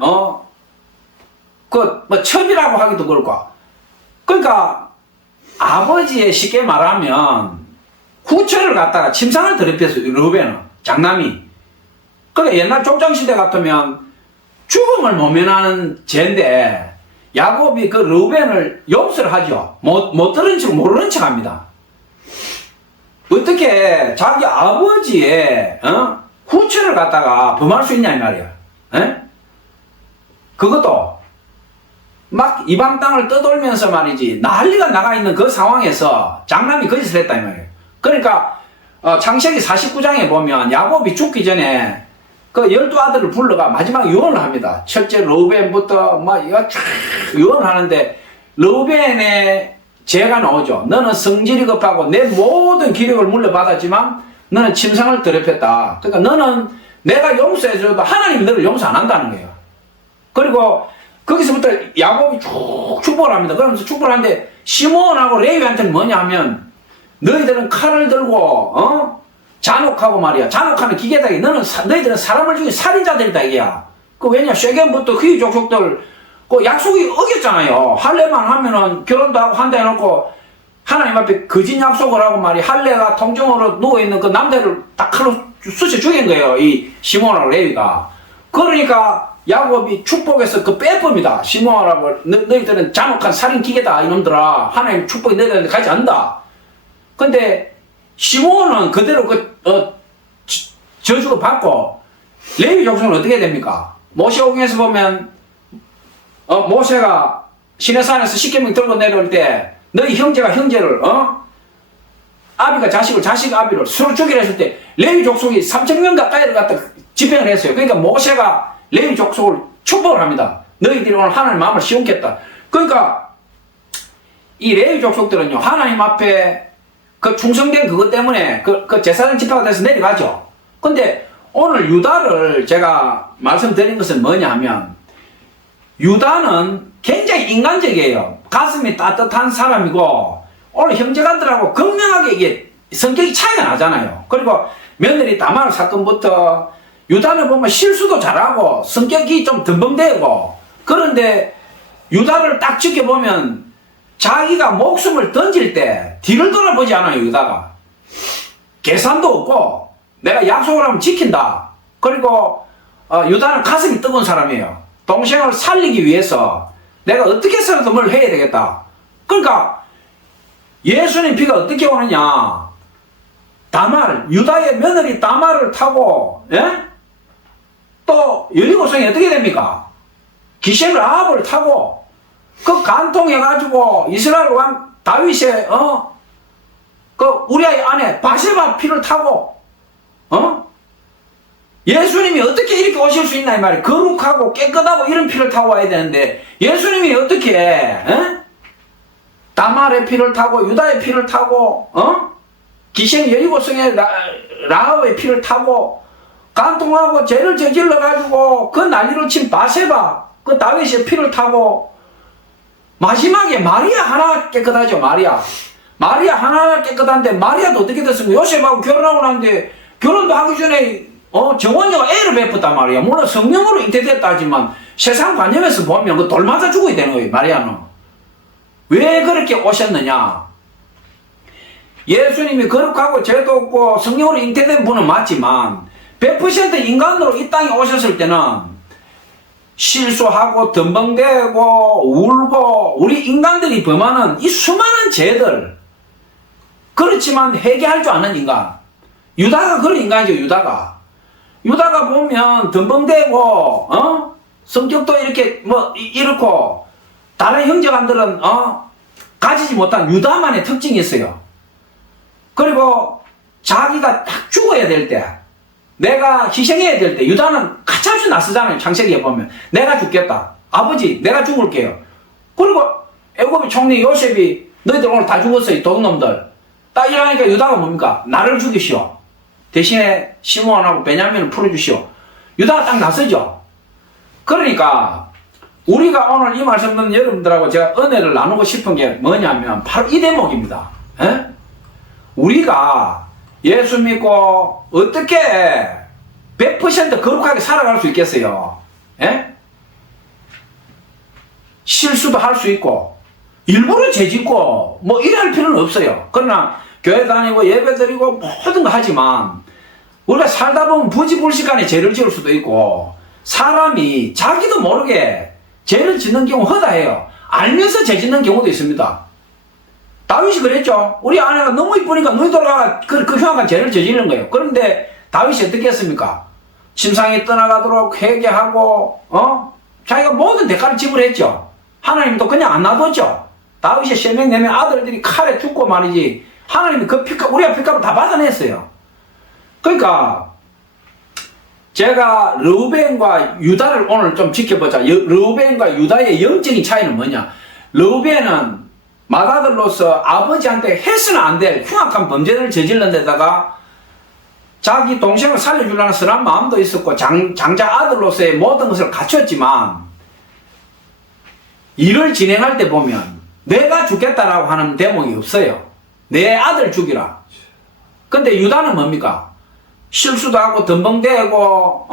그 뭐 첩이라고 하기도 그렇고 그러니까 아버지의 쉽게 말하면 후처를 갖다가 침상을 더럽혔어요. 르우벤은 장남이. 그러니까 옛날 족장시대 같으면 죽음을 모면하는 죄인데 야곱이 그 르우벤을 용서를 하죠. 못 들은 척 모르는 척 합니다. 어떻게 자기 아버지의 후처를 갖다가 범할 수 있냐 이 말이야. 그것도 막 이방 땅을 떠돌면서 말이지 난리가 나가 있는 그 상황에서 장남이 거짓을 했다 이 말이에요. 그러니까 창세기 49장에 보면 야곱이 죽기 전에 그 12아들을 불러가 마지막 유언을 합니다. 첫째 르우벤부터 막 이거 쫙 유언을 하는데 르우벤의 죄가 나오죠. 너는 성질이 급하고 내 모든 기력을 물려받았지만 너는 침상을 더럽혔다. 그러니까 너는 내가 용서해줘도 하나님이 너를 용서 안 한다는 거예요. 그리고 거기서부터 야곱이 쭉 축복을 합니다. 그러면서 축복을 하는데 시몬하고 레위한테는 뭐냐 하면 너희들은 칼을 들고 잔혹하고 말이야. 잔혹하는 기계다. 너희들은 사람을 죽인 살인자들이다 이게야. 그 왜냐 쉐겜부터 그 족속들 그 약속이 어겼잖아요. 할례만 하면은 결혼도 하고 한다 해놓고 하나님 앞에 거짓 약속을 하고 말이야. 할례가 통증으로 누워있는 그 남자를 딱 칼로 쑤셔 죽인 거예요. 이 시몬하고 레위가. 그러니까 야곱이 축복해서 그 빼봅니다. 시몬하고 너희들은 잔혹한 살인 기계다 이놈들아. 하나님 축복이 너희들한테 가지 않는다. 근데 시몬은 그대로 저주를 받고 레위 족속은 어떻게 됩니까? 모세오경에서 보면 모세가 시내산에서 십계명 들고 내려올 때 너희 형제가 형제를 아비가 자식을 자식 아비를 서로 죽이려 했을 때 레위 족속이 3,000명 가까이를 갖다 집행을 했어요. 그러니까 모세가 레위 족속을 축복을 합니다. 너희들이 오늘 하나님 마음을 시원겠다. 그러니까 이 레위 족속들은요 하나님 앞에 그 충성된 그것 때문에 그 제사장 지파가 돼서 내려가죠. 근데 오늘 유다를 제가 말씀드린 것은 뭐냐 하면 유다는 굉장히 인간적이에요. 가슴이 따뜻한 사람이고 오늘 형제간들하고 극명하게 이게 성격이 차이가 나잖아요. 그리고 며느리 다말 사건부터 유다를 보면 실수도 잘하고 성격이 좀 덤벙대고 그런데 유다를 딱 지켜보면 자기가 목숨을 던질 때 뒤를 돌아보지 않아요. 유다가 계산도 없고 내가 약속을 하면 지킨다. 그리고 유다는 가슴이 뜨거운 사람이에요. 동생을 살리기 위해서 내가 어떻게 해서라도 뭘 해야 되겠다. 그러니까 예수님 피가 어떻게 오느냐? 다말, 유다의 며느리 다말을 타고, 예? 또 여리고성이 어떻게 됩니까? 기셴 라합을 타고 그 간통해가지고 이스라엘 왕 다윗의 그 우리아의 아내 바세바 피를 타고 예수님이 어떻게 이렇게 오실 수 있나 이 말이에요. 거룩하고 깨끗하고 이런 피를 타고 와야 되는데 예수님이 어떻게 다말의 피를 타고 유다의 피를 타고 기셴 여리고성의 라합의 피를 타고 간통하고 죄를 저질러 가지고 그 난리를 친 바세바 그 다윗의 피를 타고 마지막에 마리아 하나 깨끗하죠. 마리아 하나 깨끗한데 마리아도 어떻게 됐습니까? 요셉하고 결혼하고 났는데 결혼도 하기 전에 정원이가 애를 베풀단 말이야. 물론 성령으로 잉태됐다 하지만 세상 관념에서 보면 그 돌 맞아 죽어야 되는 거예요. 마리아는 왜 그렇게 오셨느냐? 예수님이 거룩하고 죄도 없고 성령으로 잉태된 분은 맞지만 100% 인간으로 이 땅에 오셨을 때는 실수하고 덤벙대고 울고 우리 인간들이 범하는 이 수많은 죄들 그렇지만 회개할 줄 아는 인간 유다가 그런 인간이죠. 유다가 보면 덤벙대고 성격도 이렇게 이렇고 다른 형제간들은 가지지 못한 유다만의 특징이 있어요. 그리고 자기가 딱 죽어야 될 때 내가 희생해야 될 때 유다는 가차없이 나서잖아요. 창세기에 보면 내가 죽겠다. 아버지 내가 죽을게요. 그리고 애굽의 총리 요셉이 너희들 오늘 다 죽었어요. 도둑놈들. 딱 이러니까 유다가 뭡니까? 나를 죽이시오. 대신에 시므온하고 베냐민을 풀어주시오. 유다가 딱 나서죠. 그러니까 우리가 오늘 이 말씀 듣는 여러분들하고 제가 은혜를 나누고 싶은 게 뭐냐면 바로 이 대목입니다. 우리가 예수 믿고 어떻게 100% 거룩하게 살아갈 수 있겠어요? 실수도 할 수 있고 일부러 죄짓고 이래 할 필요는 없어요. 그러나 교회 다니고 예배 드리고 모든 거 하지만 우리가 살다 보면 부지불식간에 죄를 지을 수도 있고 사람이 자기도 모르게 죄를 짓는 경우 허다해요. 알면서 죄 짓는 경우도 있습니다. 다윗이 그랬죠. 우리 아내가 너무 이쁘니까 눈이 돌아가 그 흉악한 죄를 저지르는 거예요. 그런데 다윗이 어떻게 했습니까? 침상에 떠나가도록 회개하고 자기가 모든 대가를 지불했죠. 하나님도 그냥 안 놔뒀죠. 다윗의 3명 4명 아들들이 칼에 죽고 말이지 하나님이 그 피값 우리가 피값을 다 받아냈어요. 그러니까 제가 르우벤과 유다를 오늘 좀 지켜보자. 르우벤과 유다의 영적인 차이는 뭐냐? 르우벤은 맏아들로서 아버지한테 해서는 안 될 흉악한 범죄를 저지른 데다가 자기 동생을 살려주려는 선한 마음도 있었고 장자 아들로서의 모든 것을 갖췄지만 일을 진행할 때 보면 내가 죽겠다라고 하는 대목이 없어요. 내 아들 죽이라. 근데 유다는 뭡니까? 실수도 하고 덤벙대고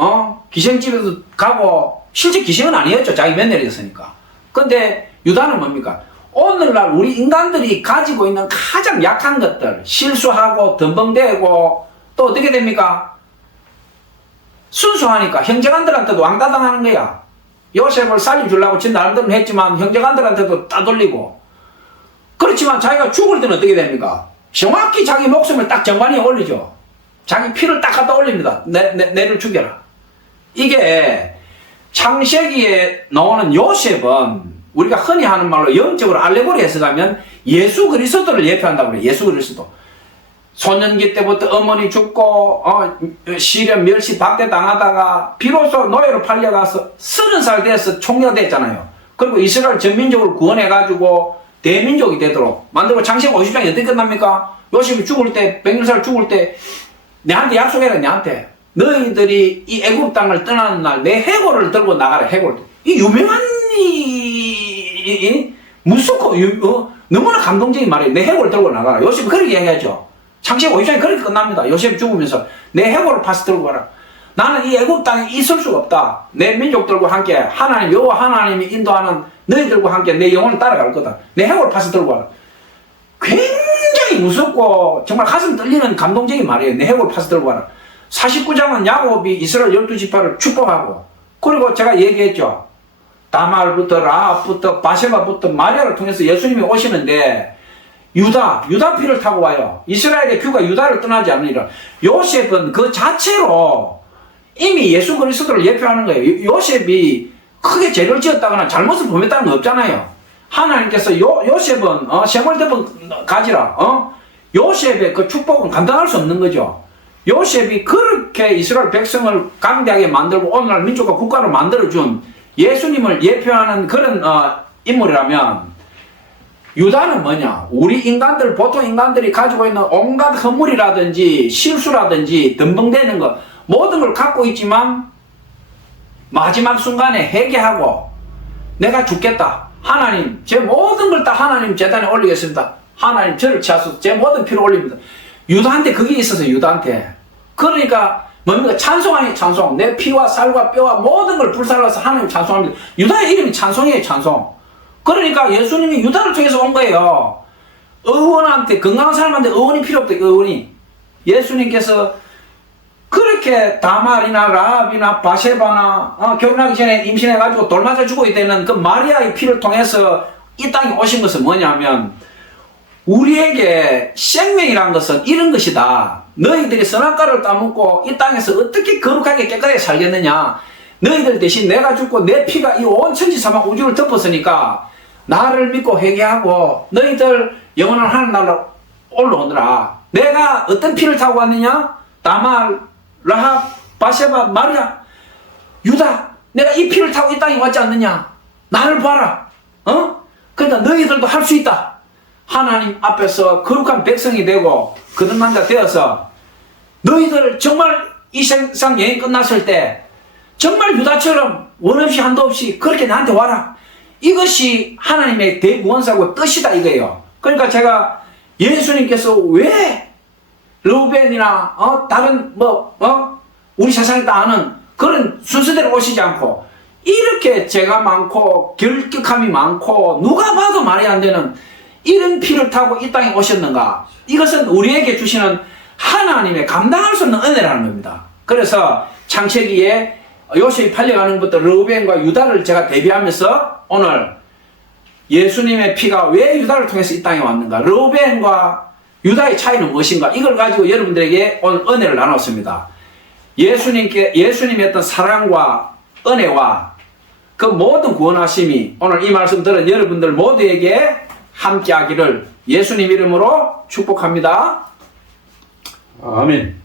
기생집에도 가고 실제 기생은 아니었죠. 자기 며느리였으니까. 근데 유다는 뭡니까? 오늘날 우리 인간들이 가지고 있는 가장 약한 것들 실수하고 덤벙대고 또 어떻게 됩니까? 순수하니까 형제간들한테도 왕따 당하는 거야. 요셉을 살려주려고 지 나름대로 했지만 형제간들한테도 따돌리고 그렇지만 자기가 죽을 때는 어떻게 됩니까? 정확히 자기 목숨을 딱 정관위에 올리죠. 자기 피를 딱 갖다 올립니다. 내를 죽여라. 이게 창세기에 나오는 요셉은 우리가 흔히 하는 말로 영적으로 알레고리 해석하면 예수 그리스도를 예표한다고 그래요. 예수 그리스도. 소년기 때부터 어머니 죽고 시련 멸시 박대 당하다가 비로소 노예로 팔려가서 30살 돼서 총리가 됐잖아요. 그리고 이스라엘 전민족을 구원해가지고 대민족이 되도록 만들고 창세기 50장이 어떻게 끝납니까? 요셉이 죽을 때 100살 죽을 때 내한테 약속해라. 내한테 너희들이 이 애굽 땅을 떠나는 날 내 해골을 들고 나가라. 해골. 이 유명한 무섭고 너무나 감동적인 말이에요. 내 해골을 들고 나가라. 요셉이 그렇게 얘기하죠. 창세기 50장이 그렇게 끝납니다. 요셉이 죽으면서 내 해골을 파서 들고 가라. 나는 이 애굽 땅에 있을 수가 없다. 내 민족들과 함께 하나님 여호와 하나님이 인도하는 너희들과 함께 내 영혼을 따라갈 거다. 내 해골을 파서 들고 가라. 굉장히 무섭고 정말 가슴 떨리는 감동적인 말이에요. 내 해골을 파서 들고 가라. 49장은 야곱이 이스라엘 12지파를 축복하고 그리고 제가 얘기했죠. 다말부터 라합부터 바세바부터 마리아를 통해서 예수님이 오시는데 유다 피를 타고 와요. 이스라엘의 규가 유다를 떠나지 않으리라. 요셉은 그 자체로 이미 예수 그리스도를 예표하는 거예요. 요셉이 크게 죄를 지었다거나 잘못을 범했다는 건 없잖아요. 하나님께서 요셉은 세월대번 가지라. 요셉의 그 축복은 감당할 수 없는 거죠. 요셉이 그렇게 이스라엘 백성을 강대하게 만들고 오늘날 민족과 국가를 만들어준 예수님을 예표하는 그런 인물이라면, 유다는 뭐냐? 우리 인간들, 보통 인간들이 가지고 있는 온갖 허물이라든지 실수라든지 덤벙대는 것, 모든 걸 갖고 있지만 마지막 순간에 회개하고 내가 죽겠다. 하나님, 제 모든 걸 다 하나님 재단에 올리겠습니다. 하나님 저를 치하소서. 제 모든 피를 올립니다. 유다한테 그게 있었어요. 유다한테. 그러니까 뭡니까? 찬송하니 찬송. 내 피와 살과 뼈와 모든 걸 불살라서 하나님 찬송합니다. 유다의 이름이 찬송이에요. 찬송. 그러니까 예수님이 유다를 통해서 온 거예요. 의원한테, 건강한 사람한테 의원이 필요 없다. 의원이. 예수님께서 그렇게 다말이나 라합이나 바세바나 결혼하기 전에 임신해가지고 돌 맞아 죽어야 되는 그 마리아의 피를 통해서 이 땅에 오신 것은 뭐냐면, 우리에게 생명이란 것은 이런 것이다. 너희들이 선악과를 따먹고 이 땅에서 어떻게 거룩하게 깨끗하게 살겠느냐. 너희들 대신 내가 죽고 내 피가 이 온 천지사방 우주를 덮었으니까 나를 믿고 회개하고 너희들 영원한 하늘나라로 올라오느라. 내가 어떤 피를 타고 왔느냐? 다말, 라합, 바세바, 마리아, 유다. 내가 이 피를 타고 이 땅에 왔지 않느냐? 나를 봐라. 그러니까 너희들도 할 수 있다. 하나님 앞에서 거룩한 백성이 되고 거듭난 자 되어서 너희들 정말 이 세상 여행 끝났을 때 정말 유다처럼 원 없이 한도 없이 그렇게 나한테 와라. 이것이 하나님의 대구원사고 뜻이다 이거예요. 그러니까 제가 예수님께서 왜 르우벤이나 다른 우리 세상에 다 아는 그런 순서대로 오시지 않고 이렇게 죄가 많고 결격함이 많고 누가 봐도 말이 안 되는 이런 피를 타고 이 땅에 오셨는가? 이것은 우리에게 주시는 하나님의 감당할 수 없는 은혜라는 겁니다. 그래서 창세기에 요셉이 팔려가는 것부터 르우벤과 유다를 제가 대비하면서 오늘 예수님의 피가 왜 유다를 통해서 이 땅에 왔는가? 르우벤과 유다의 차이는 무엇인가? 이걸 가지고 여러분들에게 오늘 은혜를 나눴습니다. 예수님의 어떤 사랑과 은혜와 그 모든 구원하심이 오늘 이 말씀 들은 여러분들 모두에게 함께 하기를 예수님 이름으로 축복합니다. 아멘.